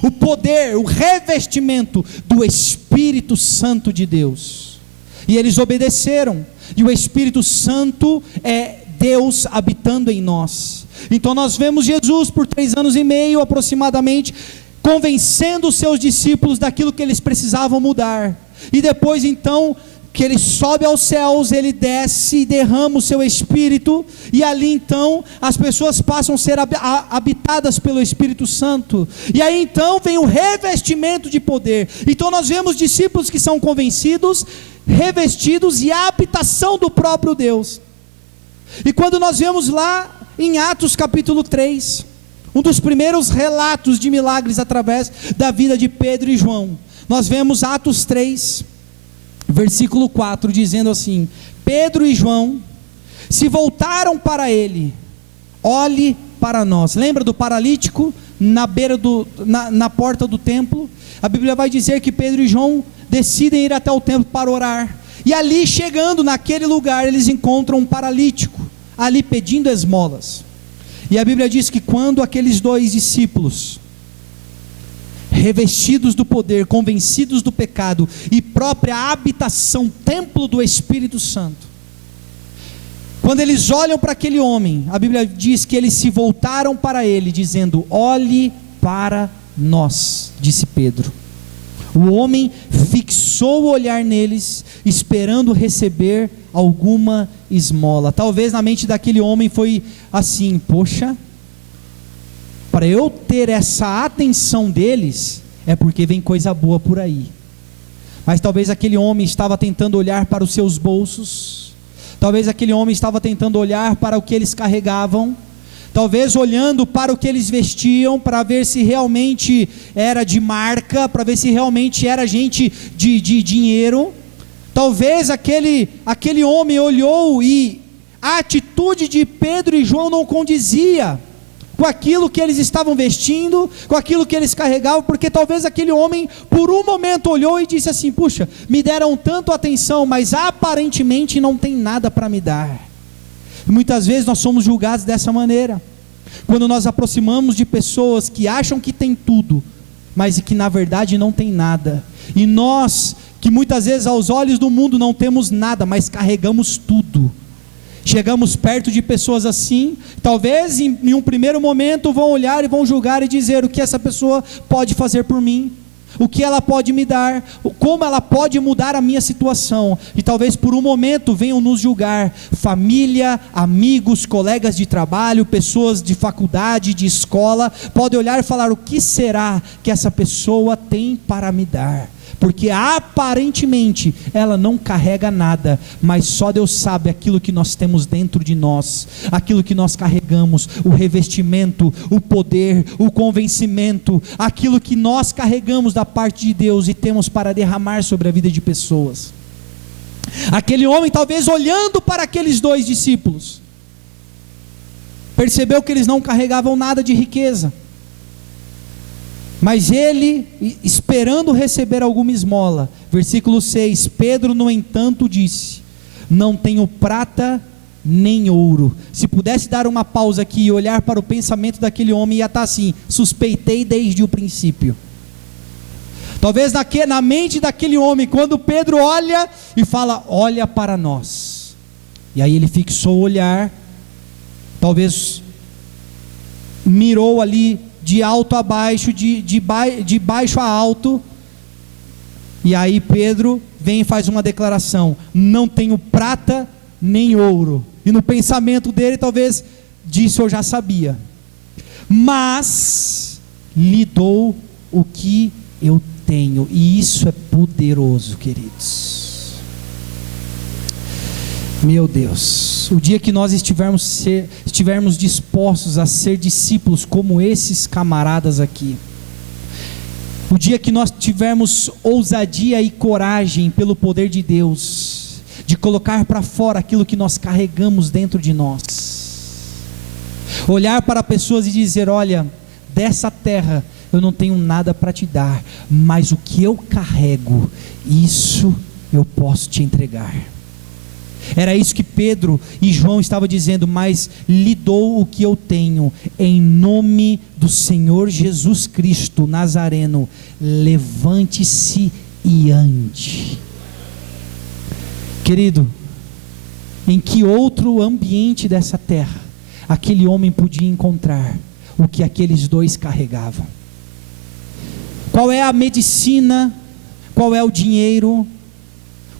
o poder, o revestimento do Espírito Santo de Deus. E eles obedeceram, e o Espírito Santo é Deus habitando em nós. Então nós vemos Jesus por 3 anos e meio aproximadamente, convencendo os seus discípulos daquilo que eles precisavam mudar, e depois então que ele sobe aos céus, ele desce e derrama o seu Espírito, e ali então as pessoas passam a ser habitadas pelo Espírito Santo, e aí então vem o revestimento de poder. Então nós vemos discípulos que são convencidos, revestidos e a habitação do próprio Deus. E quando nós vemos lá em Atos capítulo 3, um dos primeiros relatos de milagres através da vida de Pedro e João, nós vemos Atos 3, versículo 4, dizendo assim: Pedro e João se voltaram para ele, olhe para nós. Lembra do paralítico na beira na porta do templo? A Bíblia vai dizer que Pedro e João decidem ir até o templo para orar, e ali chegando naquele lugar, eles encontram um paralítico ali pedindo esmolas. E a Bíblia diz que quando aqueles 2 discípulos revestidos do poder, convencidos do pecado e própria habitação, templo do Espírito Santo. Quando eles olham para aquele homem, a Bíblia diz que eles se voltaram para ele, dizendo: olhe para nós, disse Pedro. O homem fixou o olhar neles, esperando receber alguma esmola. Talvez na mente daquele homem foi assim: poxa, para eu ter essa atenção deles, é porque vem coisa boa por aí. Mas talvez aquele homem estava tentando olhar para os seus bolsos, talvez aquele homem estava tentando olhar para o que eles carregavam, talvez olhando para o que eles vestiam, para ver se realmente era de marca, para ver se realmente era gente de dinheiro. Talvez aquele homem olhou e a atitude de Pedro e João não condizia com aquilo que eles estavam vestindo, com aquilo que eles carregavam, porque talvez aquele homem por um momento olhou e disse assim: puxa, me deram tanto atenção, mas aparentemente não tem nada para me dar. E muitas vezes nós somos julgados dessa maneira, quando nós aproximamos de pessoas que acham que tem tudo, mas que na verdade não tem nada, e nós, que muitas vezes aos olhos do mundo não temos nada, mas carregamos tudo, chegamos perto de pessoas assim, talvez em um primeiro momento vão olhar e vão julgar e dizer: o que essa pessoa pode fazer por mim, o que ela pode me dar, como ela pode mudar a minha situação, e talvez por um momento venham nos julgar, família, amigos, colegas de trabalho, pessoas de faculdade, de escola, podem olhar e falar: o que será que essa pessoa tem para me dar? Porque aparentemente ela não carrega nada, mas só Deus sabe aquilo que nós temos dentro de nós, aquilo que nós carregamos, o revestimento, o poder, o convencimento, aquilo que nós carregamos da parte de Deus e temos para derramar sobre a vida de pessoas. Aquele homem, talvez olhando para aqueles dois discípulos, percebeu que eles não carregavam nada de riqueza, mas ele, esperando receber alguma esmola. Versículo 6, Pedro no entanto disse: não tenho prata nem ouro. Se pudesse dar uma pausa aqui e olhar para o pensamento daquele homem, ia estar assim: suspeitei desde o princípio. Talvez na mente daquele homem, quando Pedro olha e fala: olha para nós, e aí ele fixou o olhar, talvez mirou ali de alto a baixo, de baixo a alto, e aí Pedro vem e faz uma declaração: não tenho prata nem ouro. E no pensamento dele, talvez, disso eu já sabia, mas lhe dou o que eu tenho. E isso é poderoso, queridos. Meu Deus, o dia que nós estivermos dispostos a ser discípulos como esses camaradas aqui, o dia que nós tivermos ousadia e coragem pelo poder de Deus, de colocar para fora aquilo que nós carregamos dentro de nós, olhar para pessoas e dizer: olha, dessa terra eu não tenho nada para te dar, mas o que eu carrego, isso eu posso te entregar. Era isso que Pedro e João estavam dizendo: mas lhe dou o que eu tenho, em nome do Senhor Jesus Cristo Nazareno, levante-se e ande. Querido, em que outro ambiente dessa terra aquele homem podia encontrar o que aqueles dois carregavam? Qual é a medicina, qual é o dinheiro,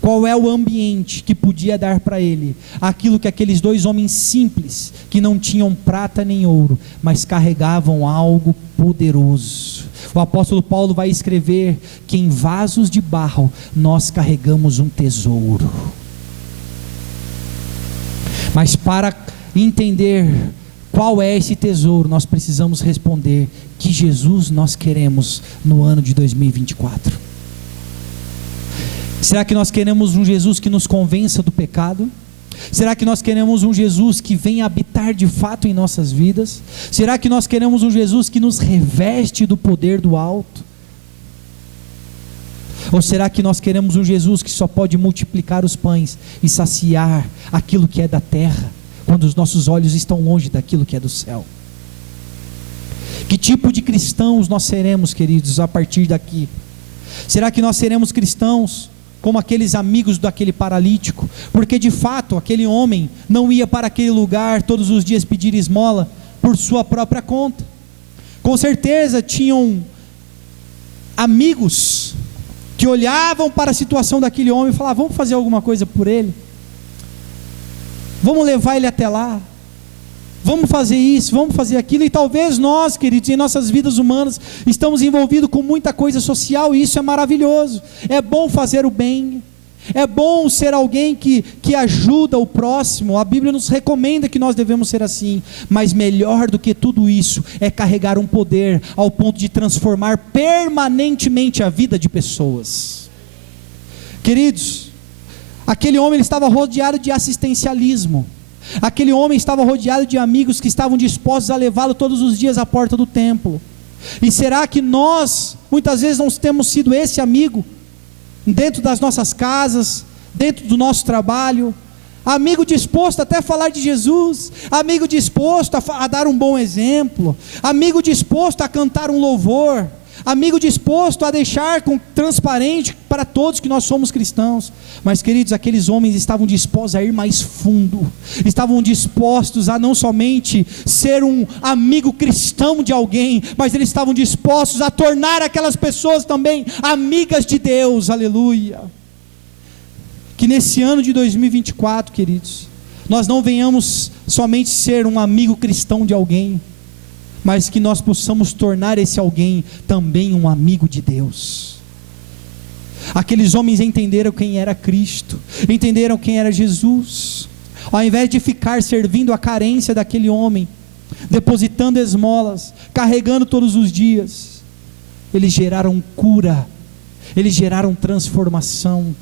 qual é o ambiente que podia dar para ele aquilo que aqueles dois homens simples, que não tinham prata nem ouro, mas carregavam algo poderoso? O apóstolo Paulo vai escrever que em vasos de barro nós carregamos um tesouro. Mas para entender qual é esse tesouro, nós precisamos responder: que Jesus nós queremos no ano de 2024? Será que nós queremos um Jesus que nos convença do pecado? Será que nós queremos um Jesus que venha habitar de fato em nossas vidas? Será que nós queremos um Jesus que nos reveste do poder do alto? Ou será que nós queremos um Jesus que só pode multiplicar os pães e saciar aquilo que é da terra, quando os nossos olhos estão longe daquilo que é do céu? Que tipo de cristãos nós seremos, queridos, a partir daqui? Será que nós seremos cristãos como aqueles amigos daquele paralítico? Porque de fato aquele homem não ia para aquele lugar todos os dias pedir esmola por sua própria conta. Com certeza tinham amigos que olhavam para a situação daquele homem e falavam: vamos fazer alguma coisa por ele, vamos levar ele até lá, vamos fazer isso, vamos fazer aquilo. E talvez nós, queridos, em nossas vidas humanas, estamos envolvidos com muita coisa social, e isso é maravilhoso. É bom fazer o bem, é bom ser alguém que ajuda o próximo. A Bíblia nos recomenda que nós devemos ser assim. Mas melhor do que tudo isso é carregar um poder ao ponto de transformar permanentemente a vida de pessoas. Queridos, aquele homem ele estava rodeado de assistencialismo. Aquele homem estava rodeado de amigos que estavam dispostos a levá-lo todos os dias à porta do templo. E será que nós, muitas vezes, não temos sido esse amigo? Dentro das nossas casas, dentro do nosso trabalho, amigo disposto até a falar de Jesus, amigo disposto a dar um bom exemplo, amigo disposto a cantar um louvor, amigo disposto a deixar transparente para todos que nós somos cristãos. Mas, queridos, aqueles homens estavam dispostos a ir mais fundo, estavam dispostos a não somente ser um amigo cristão de alguém, mas eles estavam dispostos a tornar aquelas pessoas também amigas de Deus. Aleluia. Que nesse ano de 2024, queridos, nós não venhamos somente ser um amigo cristão de alguém, mas que nós possamos tornar esse alguém também um amigo de Deus. Aqueles homens entenderam quem era Cristo, entenderam quem era Jesus. Ao invés de ficar servindo a carência daquele homem, depositando esmolas, carregando todos os dias, eles geraram cura, eles geraram transformação,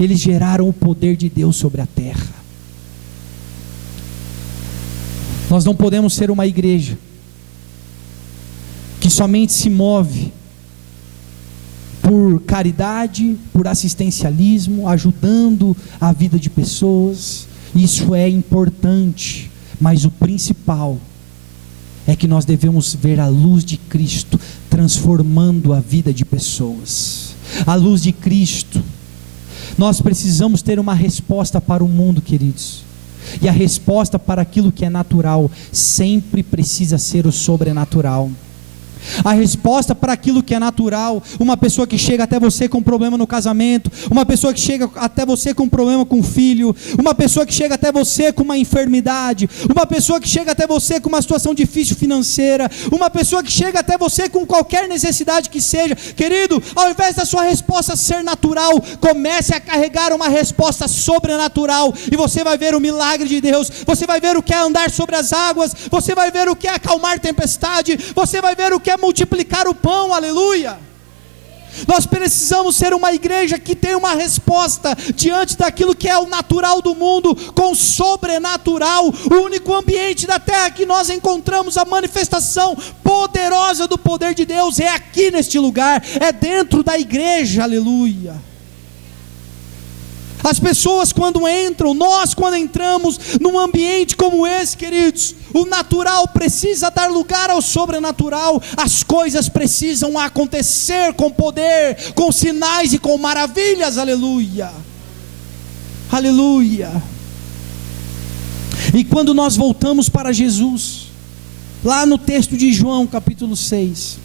eles geraram o poder de Deus sobre a terra. Nós não podemos ser uma igreja que somente se move por caridade, por assistencialismo, ajudando a vida de pessoas. Isso é importante, mas o principal é que nós devemos ver a luz de Cristo transformando a vida de pessoas. A luz de Cristo. Nós precisamos ter uma resposta para o mundo, queridos, e a resposta para aquilo que é natural sempre precisa ser o sobrenatural. A resposta para aquilo que é natural, uma pessoa que chega até você com um problema no casamento, uma pessoa que chega até você com um problema com o filho, uma pessoa que chega até você com uma enfermidade, uma pessoa que chega até você com uma situação difícil financeira, uma pessoa que chega até você com qualquer necessidade que seja, querido, ao invés da sua resposta ser natural, comece a carregar uma resposta sobrenatural, e você vai ver o milagre de Deus, você vai ver o que é andar sobre as águas, você vai ver o que é acalmar tempestade, você vai ver o que é multiplicar o pão. Aleluia. Nós precisamos ser uma igreja que tem uma resposta diante daquilo que é o natural do mundo, com o sobrenatural. O único ambiente da terra que nós encontramos a manifestação poderosa do poder de Deus é aqui neste lugar, é dentro da igreja. Aleluia. As pessoas quando entram, nós quando entramos num ambiente como esse, queridos, o natural precisa dar lugar ao sobrenatural, as coisas precisam acontecer com poder, com sinais e com maravilhas. Aleluia, aleluia. E quando nós voltamos para Jesus, lá no texto de João capítulo 6,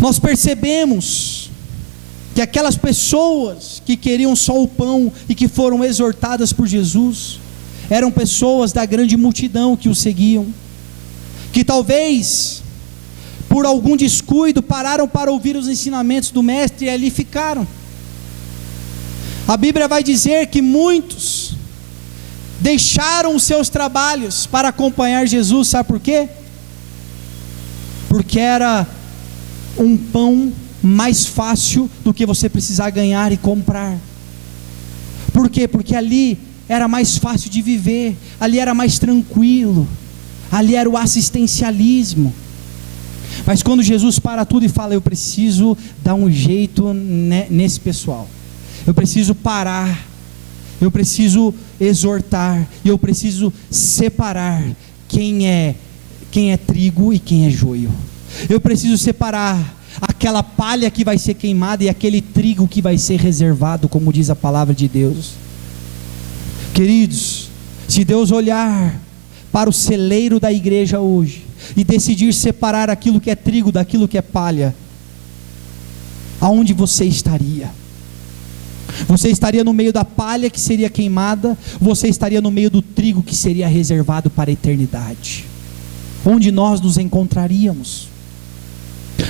nós percebemos que aquelas pessoas que queriam só o pão e que foram exortadas por Jesus, eram pessoas da grande multidão que o seguiam, que talvez por algum descuido pararam para ouvir os ensinamentos do mestre e ali ficaram. A Bíblia vai dizer que muitos deixaram os seus trabalhos para acompanhar Jesus. Sabe por quê? Porque era um pão mais fácil do que você precisar ganhar e comprar. Por quê? Porque ali era mais fácil de viver, ali era mais tranquilo, ali era o assistencialismo. Mas quando Jesus para tudo e fala: eu preciso dar um jeito nesse pessoal, eu preciso parar, eu preciso exortar, e eu preciso separar quem quem é trigo e quem é joio. Eu preciso separar aquela palha que vai ser queimada e aquele trigo que vai ser reservado, como diz a palavra de Deus. Queridos, se Deus olhar para o celeiro da igreja hoje e decidir separar aquilo que é trigo daquilo que é palha, aonde você estaria? Você estaria no meio da palha que seria queimada, você estaria no meio do trigo que seria reservado para a eternidade? Onde nós nos encontraríamos?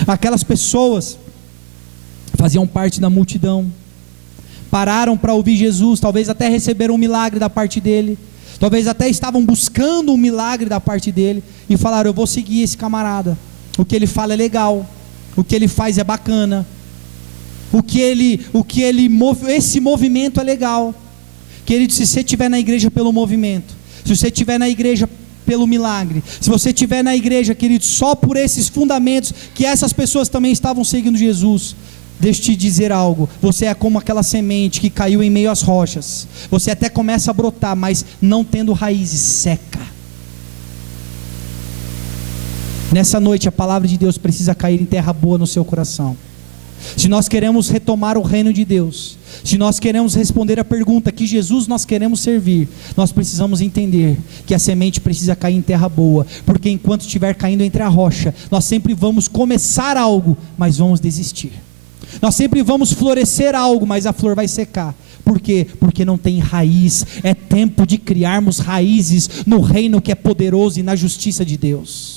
Aquelas pessoas faziam parte da multidão, pararam para ouvir Jesus, talvez até receberam um milagre da parte dele, talvez até estavam buscando um milagre da parte dele, e falaram: eu vou seguir esse camarada, o que ele fala é legal, o que ele faz é bacana, esse movimento é legal. Querido, se você estiver na igreja pelo movimento, se você estiver na igreja pelo milagre, se você estiver na igreja, querido, só por esses fundamentos, que essas pessoas também estavam seguindo Jesus, deixa eu te dizer algo, você é como aquela semente que caiu em meio às rochas, você até começa a brotar, mas não tendo raízes, seca. Nessa noite a palavra de Deus precisa cair em terra boa no seu coração. Se nós queremos retomar o reino de Deus, se nós queremos responder a pergunta que Jesus nós queremos servir, nós precisamos entender que a semente precisa cair em terra boa, porque enquanto estiver caindo entre a rocha, nós sempre vamos começar algo, mas vamos desistir. Nós sempre vamos florescer algo, mas a flor vai secar. Por quê? Porque não tem raiz. É tempo de criarmos raízes no reino que é poderoso e na justiça de Deus.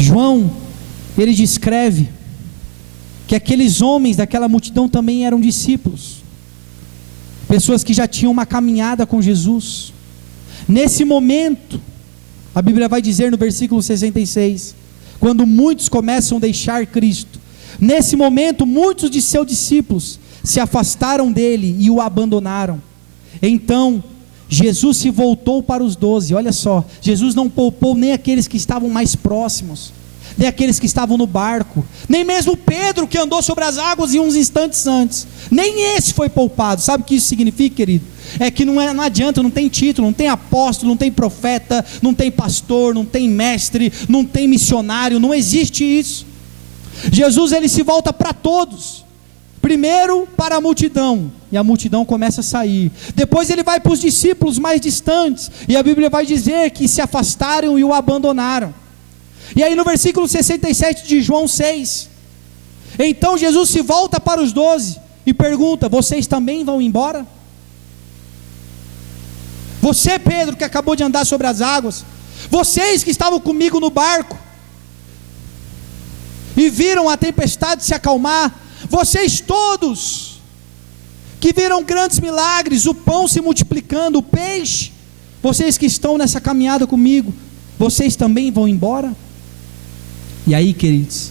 João, ele descreve que aqueles homens daquela multidão também eram discípulos, pessoas que já tinham uma caminhada com Jesus. Nesse momento, a Bíblia vai dizer no versículo 66, quando muitos começam a deixar Cristo, nesse momento muitos de seus discípulos se afastaram dele e o abandonaram. Então Jesus se voltou para os 12, olha só, Jesus não poupou nem aqueles que estavam mais próximos, nem aqueles que estavam no barco, nem mesmo Pedro que andou sobre as águas e uns instantes antes, nem esse foi poupado. Sabe o que isso significa, querido? É que não adianta, não tem título, não tem apóstolo, não tem profeta, não tem pastor, não tem mestre, não tem missionário, não existe isso. Jesus, ele se volta para todos, primeiro para a multidão, e a multidão começa a sair, depois ele vai para os discípulos mais distantes, e a Bíblia vai dizer que se afastaram e o abandonaram. E aí no versículo 67 de João 6, então Jesus se volta para os 12 e pergunta: vocês também vão embora? Você, Pedro, que acabou de andar sobre as águas, vocês que estavam comigo no barco e viram a tempestade se acalmar, vocês todos que viram grandes milagres, o pão se multiplicando, o peixe, vocês que estão nessa caminhada comigo, vocês também vão embora? E aí, queridos,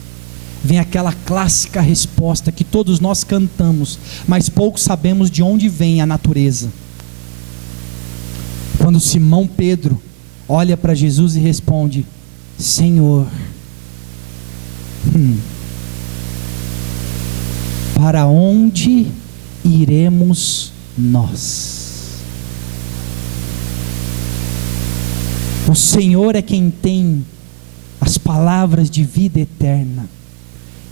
vem aquela clássica resposta que todos nós cantamos, mas poucos sabemos de onde vem a natureza. Quando Simão Pedro olha para Jesus e responde: Senhor, para onde iremos nós? O Senhor é quem tem as palavras de vida eterna,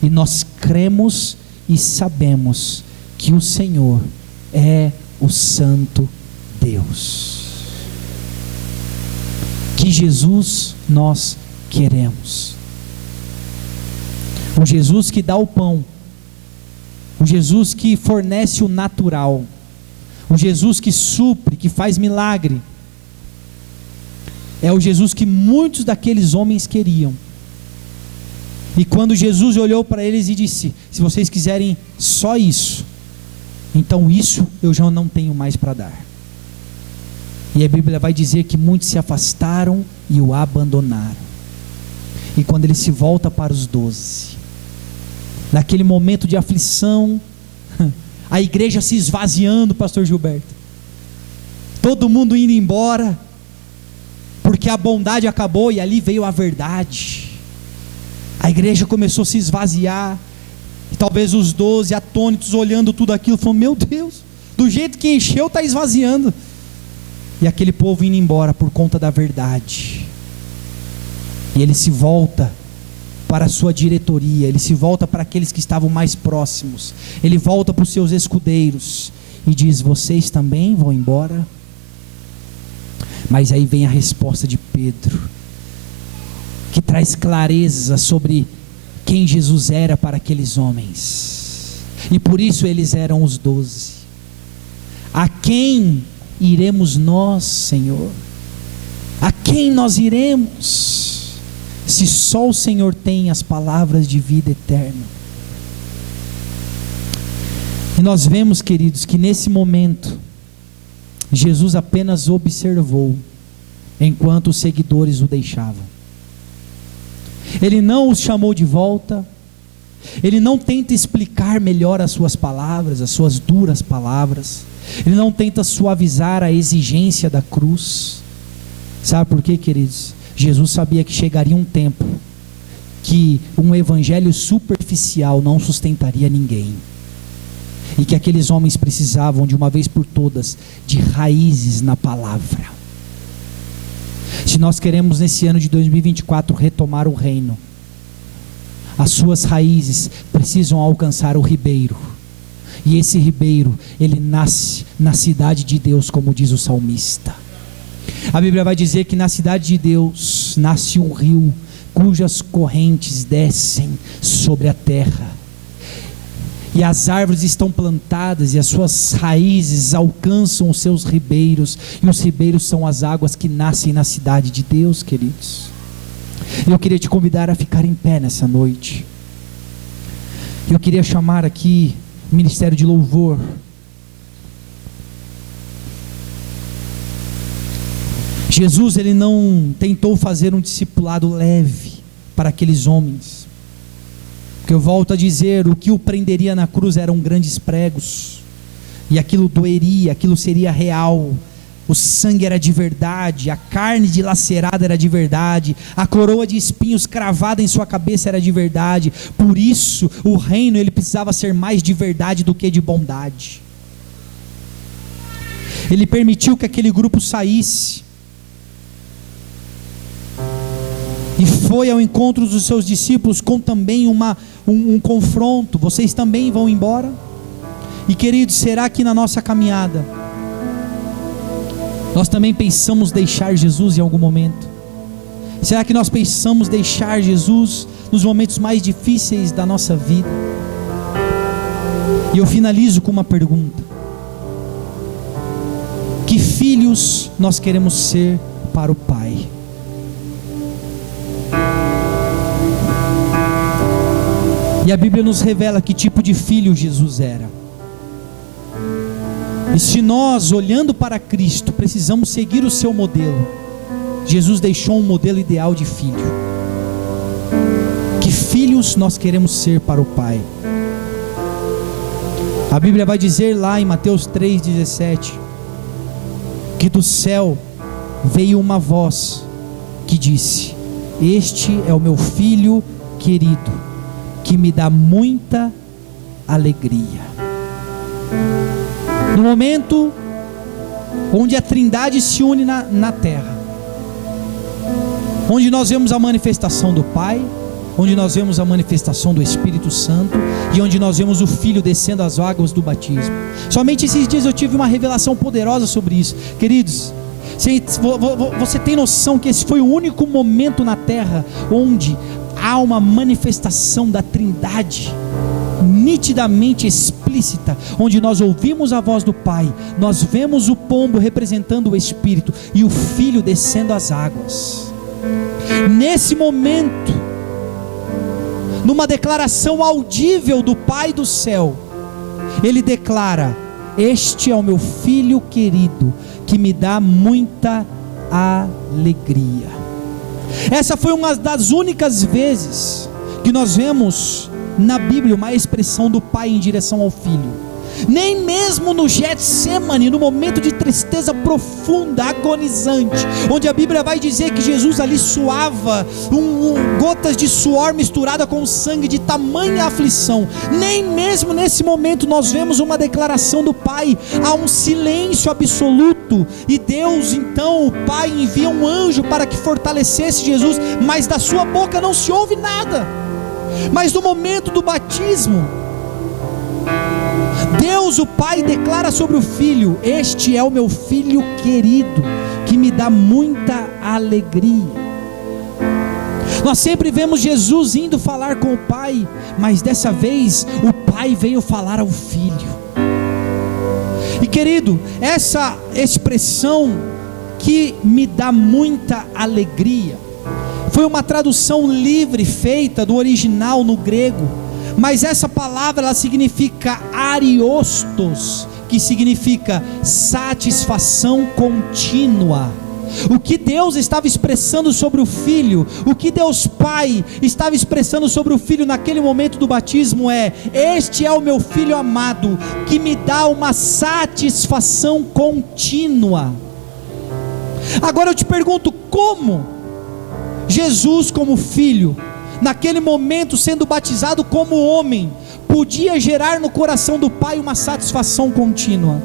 e nós cremos e sabemos que o Senhor é o Santo Deus. Que Jesus nós queremos? O Jesus que dá o pão, o Jesus que fornece o natural, o Jesus que supre, que faz milagre, é o Jesus que muitos daqueles homens queriam. E quando Jesus olhou para eles e disse: se vocês quiserem só isso, então isso eu já não tenho mais para dar. E a Bíblia vai dizer que muitos se afastaram e o abandonaram. E quando ele se volta para os 12, naquele momento de aflição, a igreja se esvaziando, pastor Gilberto, todo mundo indo embora, porque a bondade acabou e ali veio a verdade. A igreja começou a se esvaziar, e talvez os 12 atônitos olhando tudo aquilo, falando: meu Deus, do jeito que encheu está esvaziando. E aquele povo indo embora por conta da verdade. E ele se volta para a sua diretoria, ele se volta para aqueles que estavam mais próximos, ele volta para os seus escudeiros e diz: vocês também vão embora? Mas aí vem a resposta de Pedro, que traz clareza sobre quem Jesus era para aqueles homens, e por isso eles eram os 12. A quem iremos nós, Senhor? A quem nós iremos, se só o Senhor tem as palavras de vida eterna? E nós vemos, queridos, que nesse momento Jesus apenas observou enquanto os seguidores o deixavam. Ele não os chamou de volta, ele não tenta explicar melhor as suas palavras, as suas duras palavras, ele não tenta suavizar a exigência da cruz. Sabe por quê, queridos? Jesus sabia que chegaria um tempo que um evangelho superficial não sustentaria ninguém, e que aqueles homens precisavam de uma vez por todas de raízes na palavra. Se nós queremos nesse ano de 2024 retomar o reino, as suas raízes precisam alcançar o ribeiro, e esse ribeiro, ele nasce na cidade de Deus, como diz o salmista. A Bíblia vai dizer que na cidade de Deus nasce um rio, cujas correntes descem sobre a terra, e as árvores estão plantadas, e as suas raízes alcançam os seus ribeiros, e os ribeiros são as águas que nascem na cidade de Deus, queridos. Eu queria te convidar a ficar em pé nessa noite. Eu queria chamar aqui o Ministério de Louvor. Jesus, ele não tentou fazer um discipulado leve para aqueles homens, porque eu volto a dizer, o que o prenderia na cruz eram grandes pregos, e aquilo doeria, aquilo seria real. O sangue era de verdade, a carne dilacerada era de verdade, a coroa de espinhos cravada em sua cabeça era de verdade. Por isso o reino, ele precisava ser mais de verdade do que de bondade. Ele permitiu que aquele grupo saísse, e foi ao encontro dos seus discípulos com também um confronto: vocês também vão embora? E queridos, será que na nossa caminhada nós também pensamos deixar Jesus em algum momento? Será que nós pensamos deixar Jesus nos momentos mais difíceis da nossa vida? E eu finalizo com uma pergunta: que filhos nós queremos ser para o Pai? E a Bíblia nos revela que tipo de filho Jesus era. E se nós, olhando para Cristo, precisamos seguir o seu modelo, Jesus deixou um modelo ideal de filho. Que filhos nós queremos ser para o Pai? A Bíblia vai dizer lá em Mateus 3,17, que do céu veio uma voz que disse: este é o meu filho querido, que me dá muita alegria. No momento onde a Trindade se une na terra, onde nós vemos a manifestação do Pai, onde nós vemos a manifestação do Espírito Santo, e onde nós vemos o Filho descendo as águas do batismo. Somente esses dias eu tive uma revelação poderosa sobre isso. Queridos, você tem noção que esse foi o único momento na terra onde há uma manifestação da Trindade nitidamente explícita, onde nós ouvimos a voz do Pai, nós vemos o pombo representando o Espírito e o Filho descendo as águas. Nesse momento, numa declaração audível do Pai do céu, ele declara: este é o meu filho querido, que me dá muita alegria. Essa foi uma das únicas vezes que nós vemos na Bíblia uma expressão do Pai em direção ao Filho. Nem mesmo no Getsêmani, no momento de tristeza profunda, agonizante, onde a Bíblia vai dizer que Jesus ali suava gotas de suor misturada com sangue, de tamanha aflição, nem mesmo nesse momento nós vemos uma declaração do Pai. Há um silêncio absoluto, e Deus então, o Pai, envia um anjo para que fortalecesse Jesus, mas da sua boca não se ouve nada. Mas no momento do batismo, Deus, o Pai, declara sobre o Filho: este é o meu Filho querido, que me dá muita alegria. Nós sempre vemos Jesus indo falar com o Pai, mas dessa vez o Pai veio falar ao Filho. E querido, essa expressão, que me dá muita alegria, foi uma tradução livre feita do original no grego, mas essa palavra ela significa ariostos, que significa satisfação contínua. O que Deus estava expressando sobre o Filho, o que Deus Pai estava expressando sobre o Filho naquele momento do batismo é: este é o meu Filho amado, que me dá uma satisfação contínua. Agora eu te pergunto, como Jesus, como Filho, naquele momento sendo batizado como homem, podia gerar no coração do Pai uma satisfação contínua?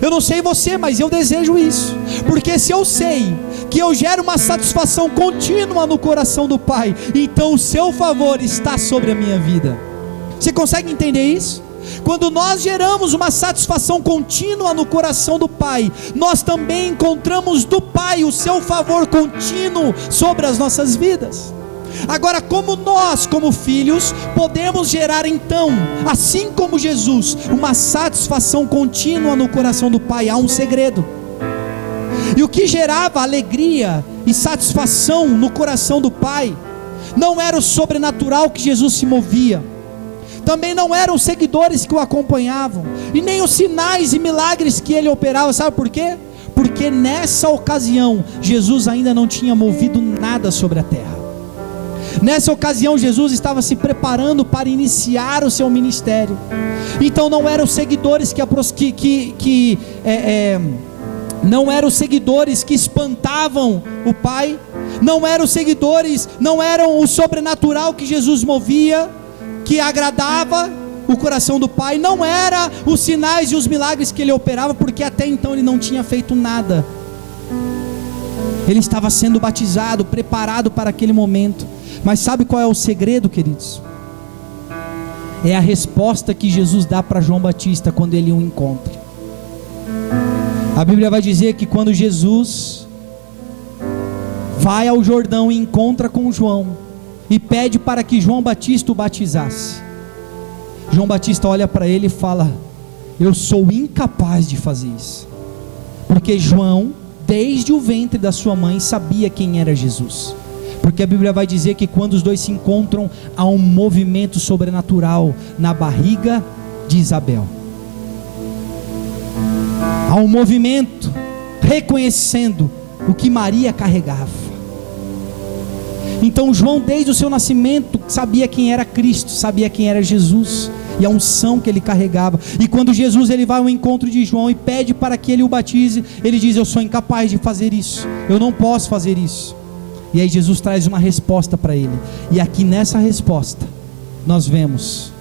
Eu não sei você, mas eu desejo isso, porque se eu sei que eu gero uma satisfação contínua no coração do Pai, então o seu favor está sobre a minha vida. Você consegue entender isso? Quando nós geramos uma satisfação contínua no coração do Pai, nós também encontramos do Pai o seu favor contínuo sobre as nossas vidas. Agora, como nós, como filhos, podemos gerar então, assim como Jesus, uma satisfação contínua no coração do Pai? Há um segredo. E o que gerava alegria e satisfação no coração do Pai não era o sobrenatural que Jesus se movia, também não eram os seguidores que o acompanhavam, e nem os sinais e milagres que ele operava. Sabe por quê? Porque nessa ocasião Jesus ainda não tinha movido nada sobre a terra. Nessa ocasião Jesus estava se preparando para iniciar o seu ministério. Então não eram os seguidores não eram os seguidores que espantavam o Pai, não eram os seguidores, não eram o sobrenatural que Jesus movia, que agradava o coração do Pai, não era os sinais e os milagres que ele operava, porque até então ele não tinha feito nada. Ele estava sendo batizado, preparado para aquele momento. Mas sabe qual é o segredo, queridos? É a resposta que Jesus dá para João Batista quando ele o encontra. A Bíblia vai dizer que quando Jesus vai ao Jordão e encontra com João e pede para que João Batista o batizasse, João Batista olha para ele e fala: eu sou incapaz de fazer isso. Porque João, desde o ventre da sua mãe, sabia quem era Jesus. Porque a Bíblia vai dizer que quando os dois se encontram, há um movimento sobrenatural na barriga de Isabel. Há um movimento reconhecendo o que Maria carregava. Então João, desde o seu nascimento, sabia quem era Cristo, sabia quem era Jesus, e a unção que ele carregava. E quando Jesus ele vai ao encontro de João e pede para que ele o batize, ele diz: eu sou incapaz de fazer isso, eu não posso fazer isso. E aí Jesus traz uma resposta para ele, e aqui nessa resposta nós vemos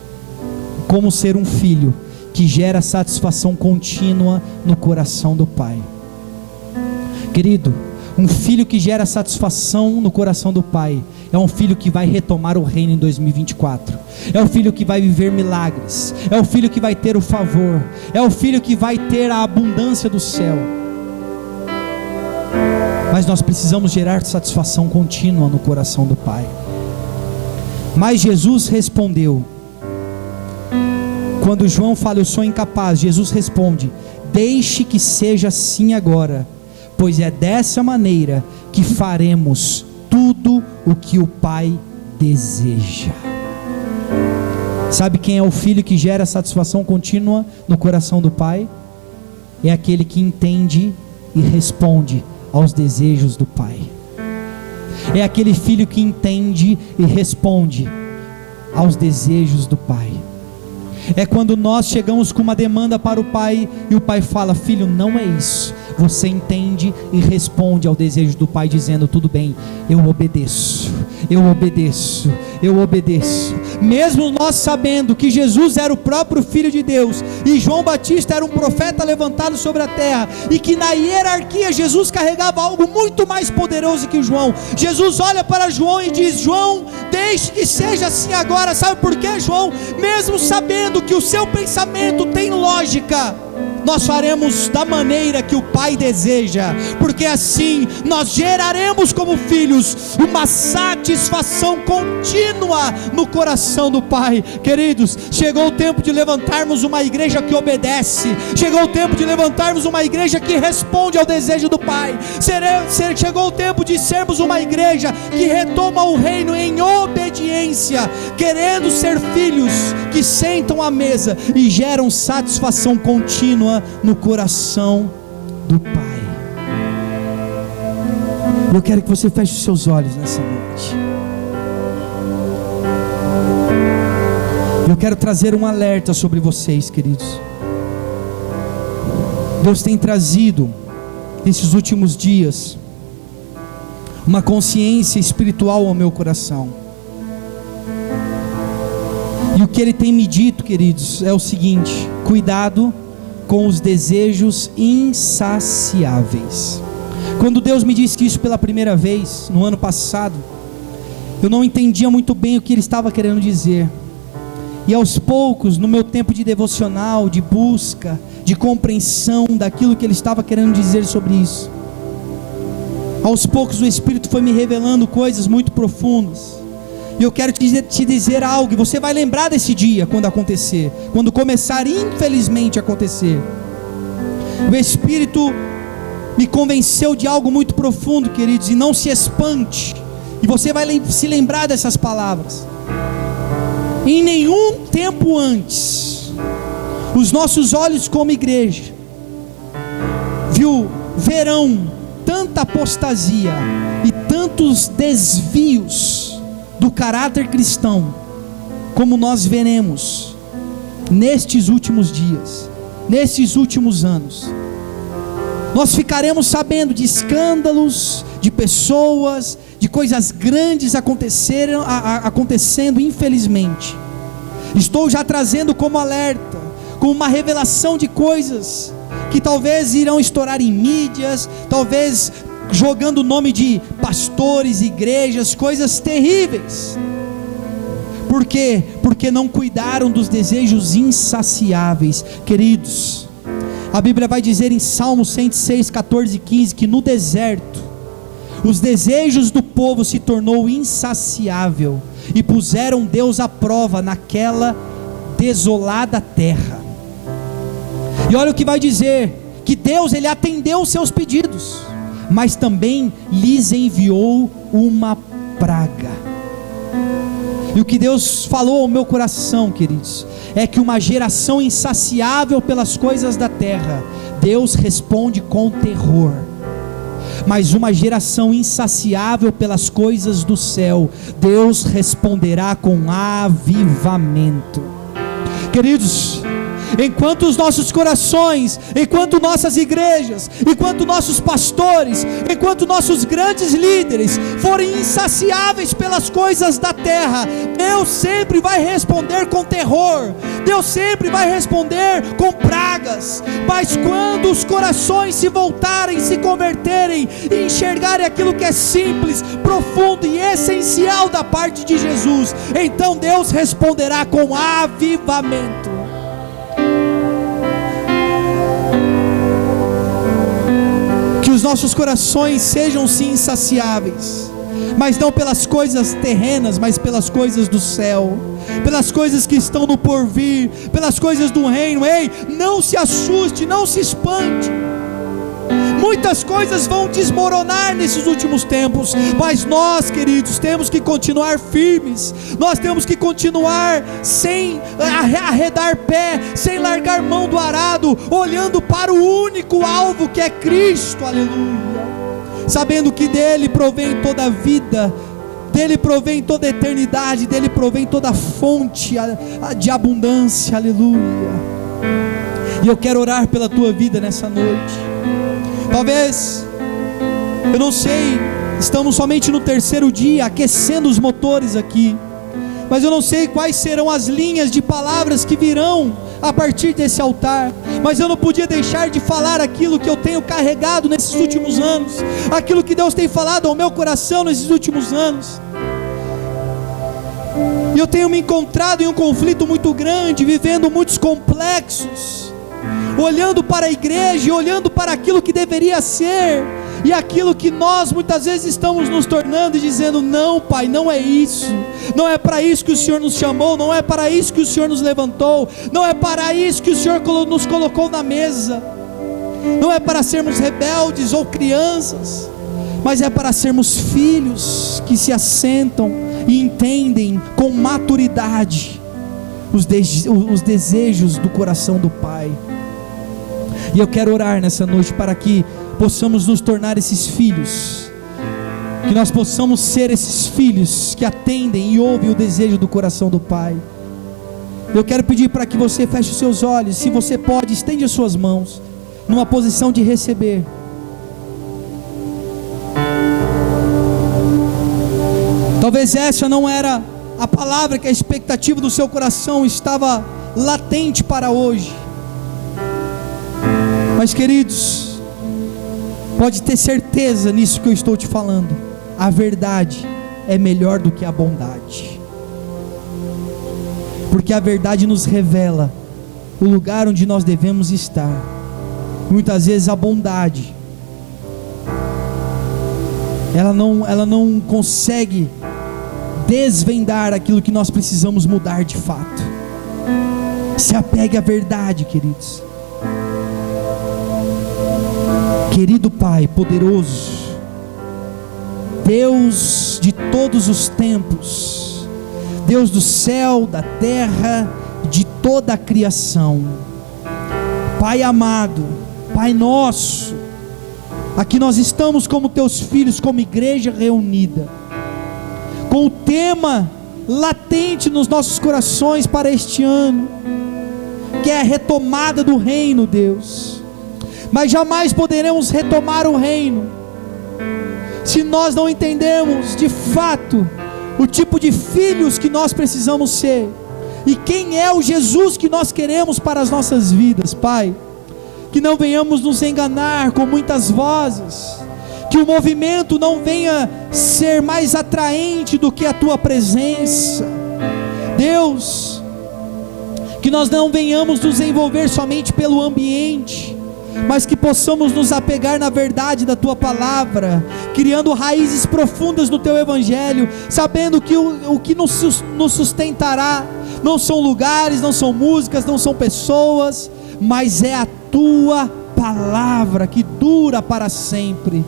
como ser um filho que gera satisfação contínua no coração do Pai. Querido, um filho que gera satisfação no coração do Pai é um filho que vai retomar o reino em 2024, é o filho que vai viver milagres, é o filho que vai ter o favor, é o filho que vai ter a abundância do céu. Mas nós precisamos gerar satisfação contínua no coração do Pai. Mas Jesus respondeu, quando João fala: eu sou incapaz, Jesus responde: deixe que seja assim agora, pois é dessa maneira que faremos tudo o que o Pai deseja. Sabe quem é o filho que gera satisfação contínua no coração do Pai? É aquele que entende e responde aos desejos do Pai. É aquele filho que entende e responde aos desejos do Pai. É quando nós chegamos com uma demanda para o Pai e o Pai fala: filho, não é isso. Você entende e responde ao desejo do Pai dizendo: tudo bem, eu obedeço, eu obedeço, eu obedeço. Mesmo nós sabendo que Jesus era o próprio Filho de Deus e João Batista era um profeta levantado sobre a terra, e que na hierarquia Jesus carregava algo muito mais poderoso que João, Jesus olha para João e diz: João, deixe que seja assim agora. Sabe por quê, João? Mesmo sabendo que o seu pensamento tem lógica, nós faremos da maneira que o Pai deseja, porque assim nós geraremos como filhos uma satisfação contínua no coração do Pai. Queridos, chegou o tempo de levantarmos uma igreja que obedece, chegou o tempo de levantarmos uma igreja que responde ao desejo do Pai, chegou o tempo de sermos uma igreja que retoma o reino em obediência, querendo ser filhos que sentam à mesa e geram satisfação contínua no coração do Pai. Eu quero que você feche os seus olhos nessa noite. Eu quero trazer um alerta sobre vocês, queridos. Deus tem trazido nesses últimos dias uma consciência espiritual ao meu coração. E o que Ele tem me dito, queridos, é o seguinte: cuidado com os desejos insaciáveis. Quando Deus me disse isso pela primeira vez, no ano passado, eu não entendia muito bem o que Ele estava querendo dizer. E aos poucos, no meu tempo de devocional, de busca, de compreensão daquilo que Ele estava querendo dizer sobre isso, aos poucos o Espírito foi me revelando coisas muito profundas. E eu quero te dizer algo, e você vai lembrar desse dia quando acontecer, quando começar infelizmente a acontecer. O Espírito me convenceu de algo muito profundo, queridos, e não se espante, e você vai se lembrar dessas palavras. Em nenhum tempo antes, os nossos olhos como igreja verão tanta apostasia e tantos desvios do caráter cristão como nós veremos nestes últimos dias, nesses últimos anos. Nós ficaremos sabendo de escândalos, de pessoas, de coisas grandes acontecendo, infelizmente. Estou já trazendo como alerta, como uma revelação de coisas que talvez irão estourar em mídias, talvez jogando o nome de pastores, igrejas, coisas terríveis. Por quê? Porque não cuidaram dos desejos insaciáveis. Queridos, a Bíblia vai dizer em Salmo 106, 14 e 15, que no deserto, os desejos do povo se tornou insaciável, e puseram Deus à prova naquela desolada terra. E olha o que vai dizer, que Deus, Ele atendeu os seus pedidos, mas também lhes enviou uma praga. E o que Deus falou ao meu coração, queridos, é que uma geração insaciável pelas coisas da terra, Deus responde com terror. Mas uma geração insaciável pelas coisas do céu, Deus responderá com avivamento. Queridos, enquanto os nossos corações, enquanto nossas igrejas, enquanto nossos pastores, enquanto nossos grandes líderes forem insaciáveis pelas coisas da terra, Deus sempre vai responder com terror, Deus sempre vai responder com pragas. Mas quando os corações se voltarem, se converterem e enxergarem aquilo que é simples, profundo e essencial da parte de Jesus, então Deus responderá com avivamento. Que os nossos corações sejam sim insaciáveis, mas não pelas coisas terrenas, mas pelas coisas do céu, pelas coisas que estão no porvir, pelas coisas do reino. Ei, não se assuste, não se espante. Muitas coisas vão desmoronar nesses últimos tempos, mas nós, queridos, temos que continuar firmes, nós temos que continuar sem arredar pé, sem largar mão do arado, olhando para o único alvo que é Cristo, aleluia, sabendo que dele provém toda a vida, dele provém toda a eternidade, dele provém toda a fonte de abundância, aleluia. E eu quero orar pela tua vida nessa noite. Talvez, eu não sei, estamos somente no terceiro dia, aquecendo os motores aqui, mas eu não sei quais serão as linhas de palavras que virão a partir desse altar, mas eu não podia deixar de falar aquilo que eu tenho carregado nesses últimos anos, aquilo que Deus tem falado ao meu coração nesses últimos anos. E eu tenho me encontrado em um conflito muito grande, vivendo muitos complexos, olhando para a igreja e olhando para aquilo que deveria ser, e aquilo que nós muitas vezes estamos nos tornando e dizendo: não, Pai, não é isso, não é para isso que o Senhor nos chamou, não é para isso que o Senhor nos levantou, não é para isso que o Senhor nos colocou na mesa, não é para sermos rebeldes ou crianças, mas é para sermos filhos que se assentam e entendem com maturidade os desejos do coração do Pai. E eu quero orar nessa noite para que possamos nos tornar esses filhos, que nós possamos ser esses filhos que atendem e ouvem o desejo do coração do Pai. Eu quero pedir para que você feche os seus olhos, se você pode, estende as suas mãos, numa posição de receber. Talvez essa não era a palavra que a expectativa do seu coração estava latente para hoje, mas queridos, pode ter certeza nisso que eu estou te falando: a verdade é melhor do que a bondade, porque a verdade nos revela o lugar onde nós devemos estar. Muitas vezes a bondade, ela não consegue desvendar aquilo que nós precisamos mudar de fato. Se apegue à verdade, queridos. Querido Pai poderoso, Deus de todos os tempos, Deus do céu, da terra, de toda a criação, Pai amado, Pai nosso, aqui nós estamos como teus filhos, como igreja reunida, com o tema latente nos nossos corações para este ano, que é a retomada do reino, Deus. Mas jamais poderemos retomar o reino se nós não entendermos de fato o tipo de filhos que nós precisamos ser, e quem é o Jesus que nós queremos para as nossas vidas, Pai. Que não venhamos nos enganar com muitas vozes, que o movimento não venha ser mais atraente do que a Tua presença, Deus. Que nós não venhamos nos envolver somente pelo ambiente, mas que possamos nos apegar na verdade da Tua palavra, criando raízes profundas no Teu Evangelho, sabendo que o que nos sustentará não são lugares, não são músicas, não são pessoas, mas é a Tua palavra que dura para sempre.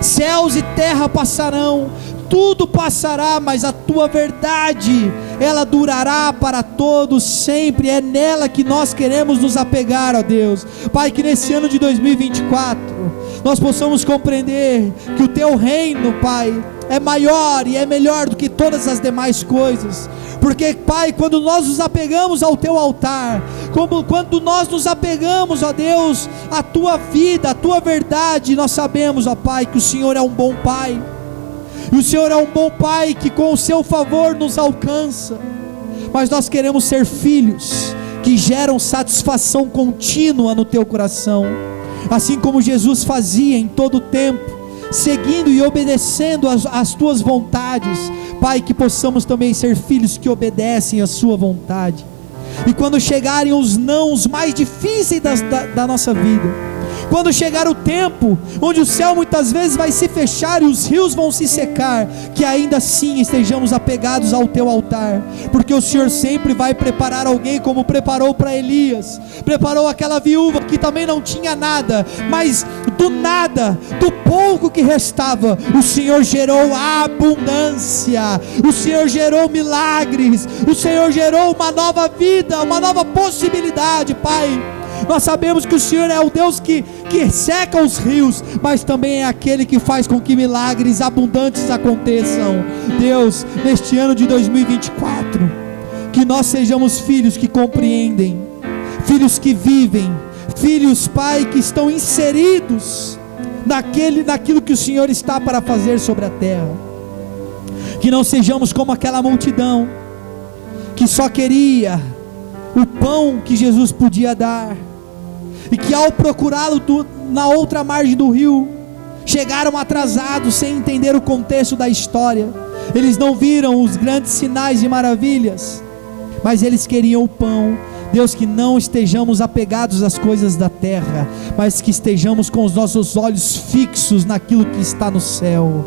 Céus e terra passarão, tudo passará, mas a Tua verdade, ela durará para todos sempre. É nela que nós queremos nos apegar, ó Deus. Pai, que nesse ano de 2024 nós possamos compreender que o Teu reino, Pai, é maior e é melhor do que todas as demais coisas, porque, Pai, quando nós nos apegamos ao Teu altar, quando nós nos apegamos, ó Deus, à Tua vida, à Tua verdade, nós sabemos, ó Pai, que o Senhor é um bom Pai, e o Senhor é um bom Pai que com o Seu favor nos alcança. Mas nós queremos ser filhos que geram satisfação contínua no Teu coração, assim como Jesus fazia em todo o tempo, seguindo e obedecendo às Tuas vontades. Pai, que possamos também ser filhos que obedecem à Sua vontade, e quando chegarem os nãos mais difíceis da nossa vida, quando chegar o tempo onde o céu muitas vezes vai se fechar e os rios vão se secar, que ainda assim estejamos apegados ao Teu altar, porque o Senhor sempre vai preparar alguém, como preparou para Elias, preparou aquela viúva que também não tinha nada, mas do nada, do pouco que restava, o Senhor gerou abundância, o Senhor gerou milagres, o Senhor gerou uma nova vida, uma nova possibilidade. Pai, Nós sabemos que o Senhor é o Deus que seca os rios, mas também é aquele que faz com que milagres abundantes aconteçam. Deus, neste ano de 2024, que nós sejamos filhos que compreendem, filhos que vivem, filhos, Pai, que estão inseridos naquilo que o Senhor está para fazer sobre a terra. Que não sejamos como aquela multidão que só queria o pão que Jesus podia dar, e que ao procurá-lo na outra margem do rio, chegaram atrasados, sem entender o contexto da história. Eles não viram os grandes sinais e maravilhas, mas eles queriam o pão. Deus, que não estejamos apegados às coisas da terra, mas que estejamos com os nossos olhos fixos naquilo que está no céu.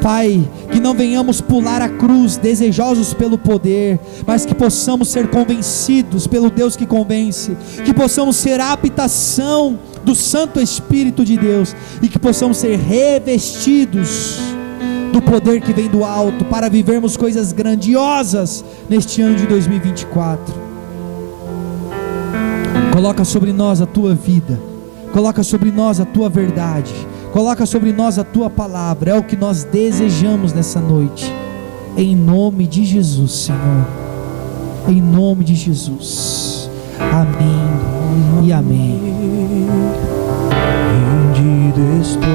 Pai, que não venhamos pular a cruz desejosos pelo poder, mas que possamos ser convencidos pelo Deus que convence, que possamos ser a habitação do Santo Espírito de Deus, e que possamos ser revestidos do poder que vem do alto, para vivermos coisas grandiosas neste ano de 2024. Coloca sobre nós a tua vida, coloca sobre nós a tua verdade, coloca sobre nós a tua palavra. É o que nós desejamos nessa noite, em nome de Jesus, Senhor, em nome de Jesus. Amém e amém. Rendido estou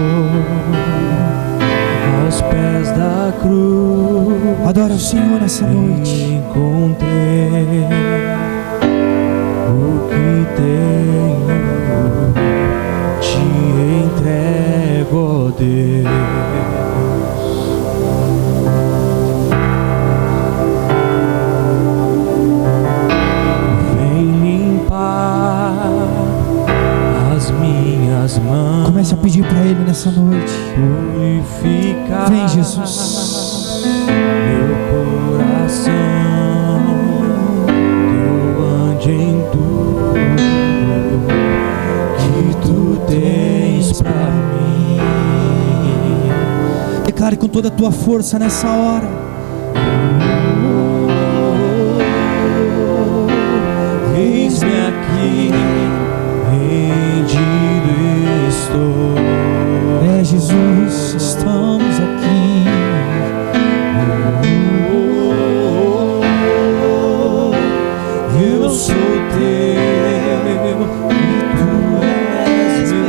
aos pés da cruz. Adora o Senhor nessa noite. Encontrei o que tenho, te entrego, ó Deus. Vem limpar as minhas mãos. Comece a pedir para Ele nessa noite. Purificar. Vem, Jesus. Meu coração, que eu ande em tudo que tu tens pra mim. Declare com toda a tua força nessa hora. Eis-me aqui, rendido estou. É, Jesus, estamos aqui. Eu sou teu e tu és meu.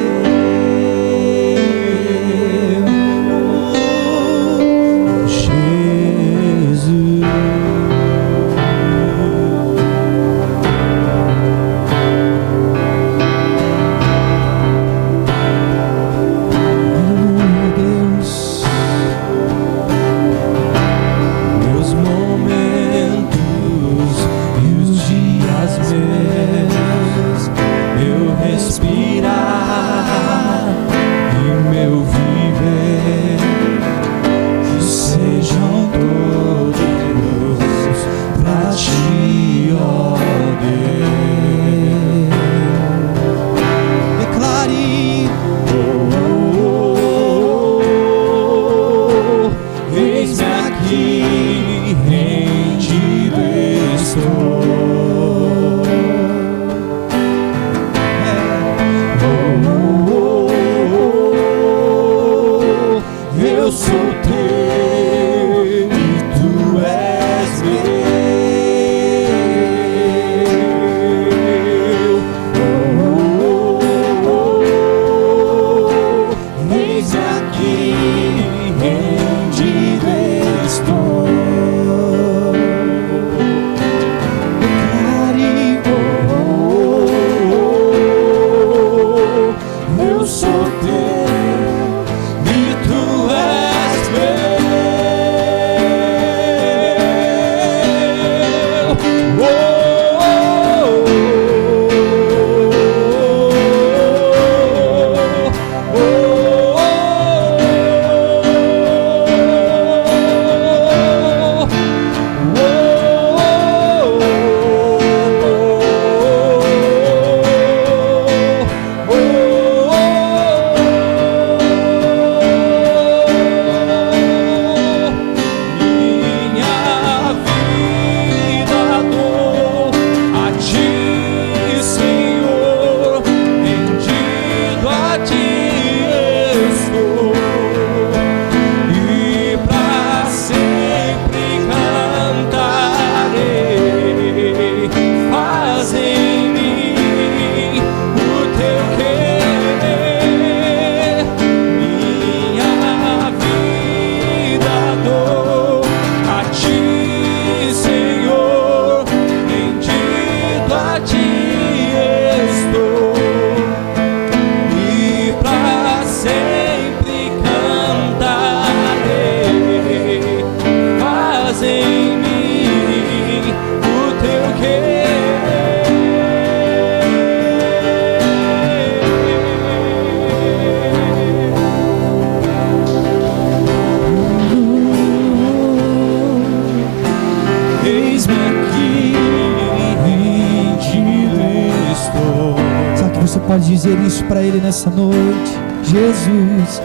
Vamos dizer isso para Ele nessa noite. Jesus,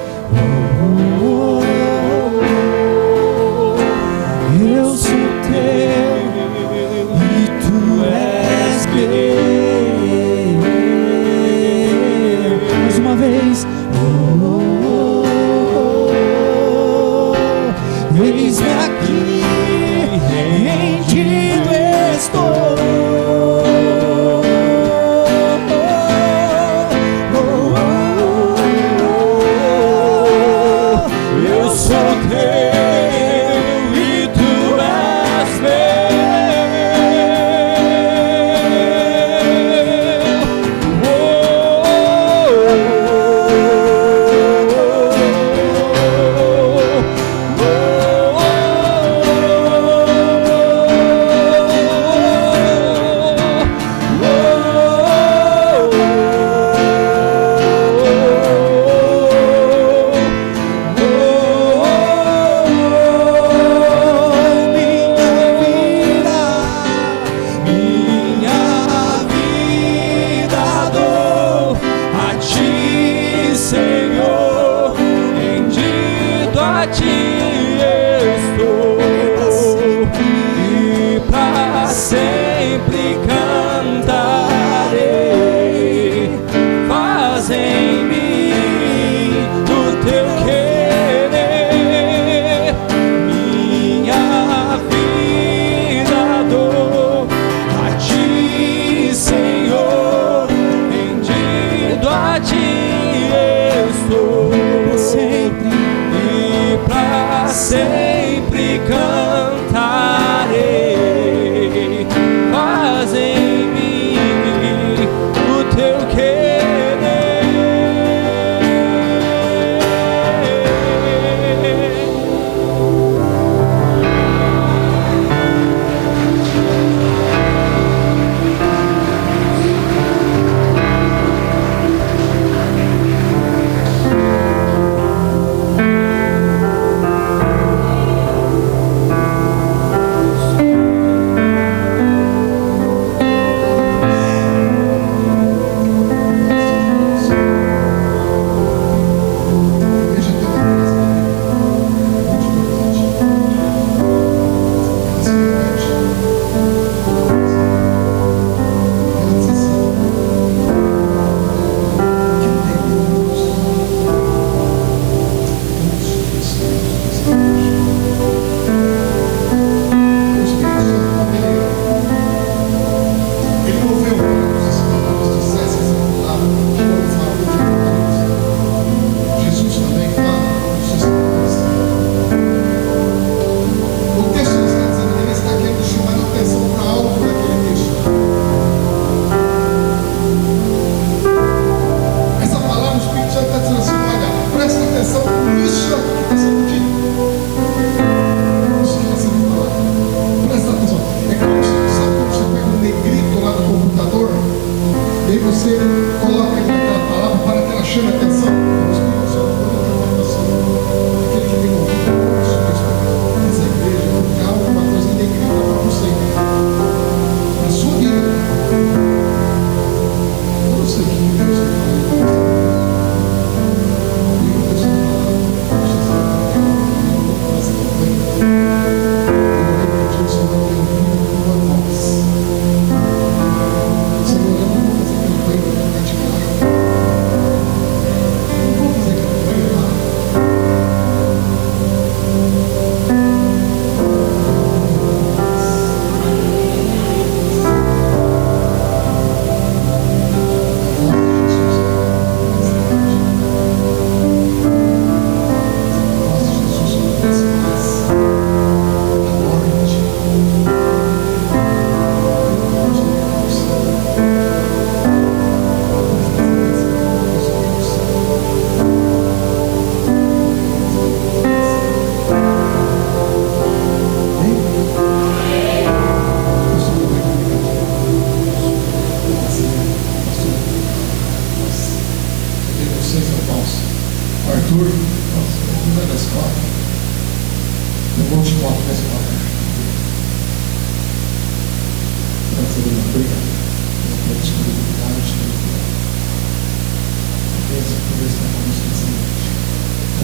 eu sou teu e tu és meu. Mais uma vez. Eis-me aqui, rendido estou. Eu sou teu e tu és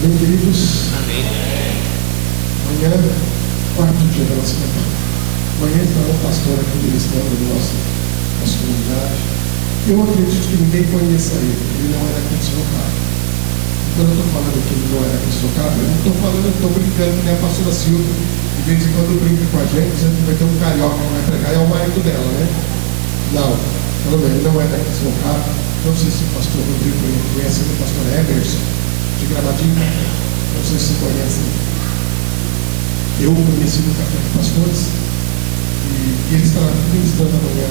Amém, queridos? Amanhã, quarto dia da nossa campanha. Amanhã estará um pastor aqui ministrando na nossa comunidade. Eu acredito que ninguém conheça ele não era aqui deslocado. Quando eu estou falando que ele não era aqui deslocado, eu não estou falando, eu estou brincando que nem a pastora Silvia. De vez em quando brinca com a gente, sempre vai ter um carioca que vai pregar, é o marido dela, né? Não, pelo menos ele não é daqui deslocado. Não sei se o pastor Rodrigo conhece o pastor Emerson, de Gramadinho. Não sei se conhecem. Eu conheci no Café de Pastores e ele está ministrando amanhã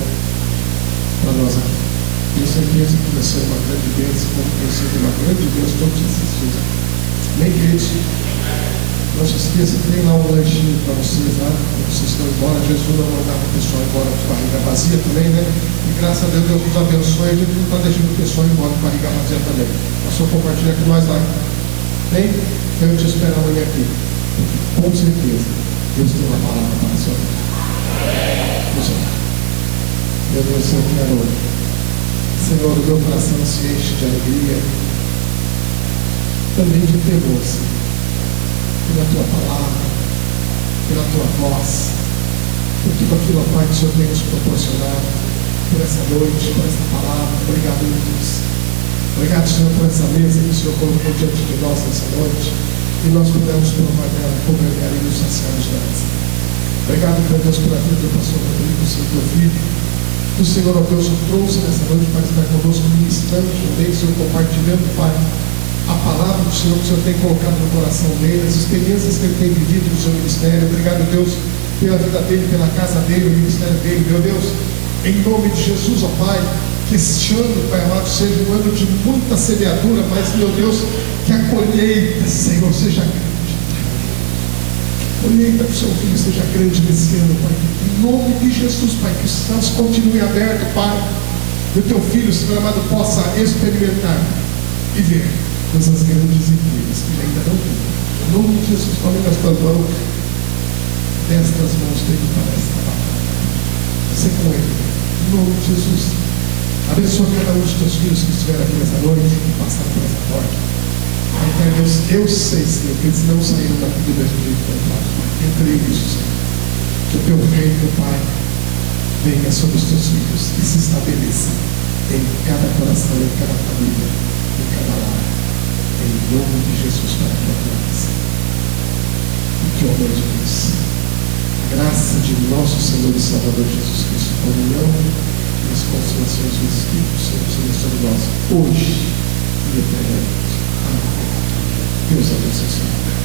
para nós aqui. Tenho certeza que vai ser uma grande bênção, como tem sido uma grande bênção todos esses dias. Amém, queridos? Não se esqueça, tem lá um lanchinho para vocês lá, quando vocês estão embora. Jesus não mandava o pessoal embora de barriga vazia também, né? E graças a Deus, Deus nos abençoe, a gente não está deixando o pessoal embora de barriga vazia também. É só compartilhar com nós lá. Bem, eu te espero amanhã aqui, porque com certeza Deus tem uma palavra para a sua vida. Meu Deus, eu quero, Senhor, o meu coração se enche de alegria, também de temor, Senhor, pela tua palavra, pela tua voz, por tudo aquilo, Pai, que o Senhor tem nos proporcionado, por essa noite, por essa palavra. Obrigado, meu Deus. Obrigado, Senhor, por essa mesa que o Senhor colocou diante de nós nessa noite, e nós pudemos provar dela, comer e nos saciar de graça. Obrigado, meu Deus, pela vida do pastor Rodrigo, Senhor, teu filho. O Senhor, ó Deus, o trouxe nessa noite para estar conosco, ministrando também, Senhor, compartilhando, Pai, a palavra do Senhor que o Senhor tem colocado no coração dele, as experiências que ele tem vivido no seu ministério. Obrigado, Deus, pela vida dele, pela casa dele, o ministério dele, meu Deus, em nome de Jesus, ó Pai, que este ano, Pai amado, seja um ano de muita semeadura, mas, meu Deus, que a colheita, Senhor, seja grande. A colheita do seu filho seja grande nesse ano, Pai. Em nome de Jesus, Pai, que os céus continuem abertos, Pai, e o teu filho, Senhor amado, possa experimentar e ver coisas grandes e incríveis que ele ainda não viu. Em nome de Jesus, tome nas tuas mãos, destas mãos dele para esta batalha. Você com ele, em nome de Jesus. Abençoa cada um dos teus filhos que estiveram aqui nessa noite, que passaram por essa porta. Pai, Deus, eu sei, Senhor, que eles não saíram daqui do mesmo jeito que entraram. Eu creio nisso, Senhor. Que o teu reino, Pai, venha sobre os teus filhos e se estabeleça em cada coração, em cada família, em cada lar. Em nome de Jesus, para a tua graça. E que o amor de Deus, a graça de nosso Senhor e Salvador Jesus Cristo, a comunhão e as consolações do Espírito Santo sobre nós, hoje e eternamente. Amém. Deus abençoe.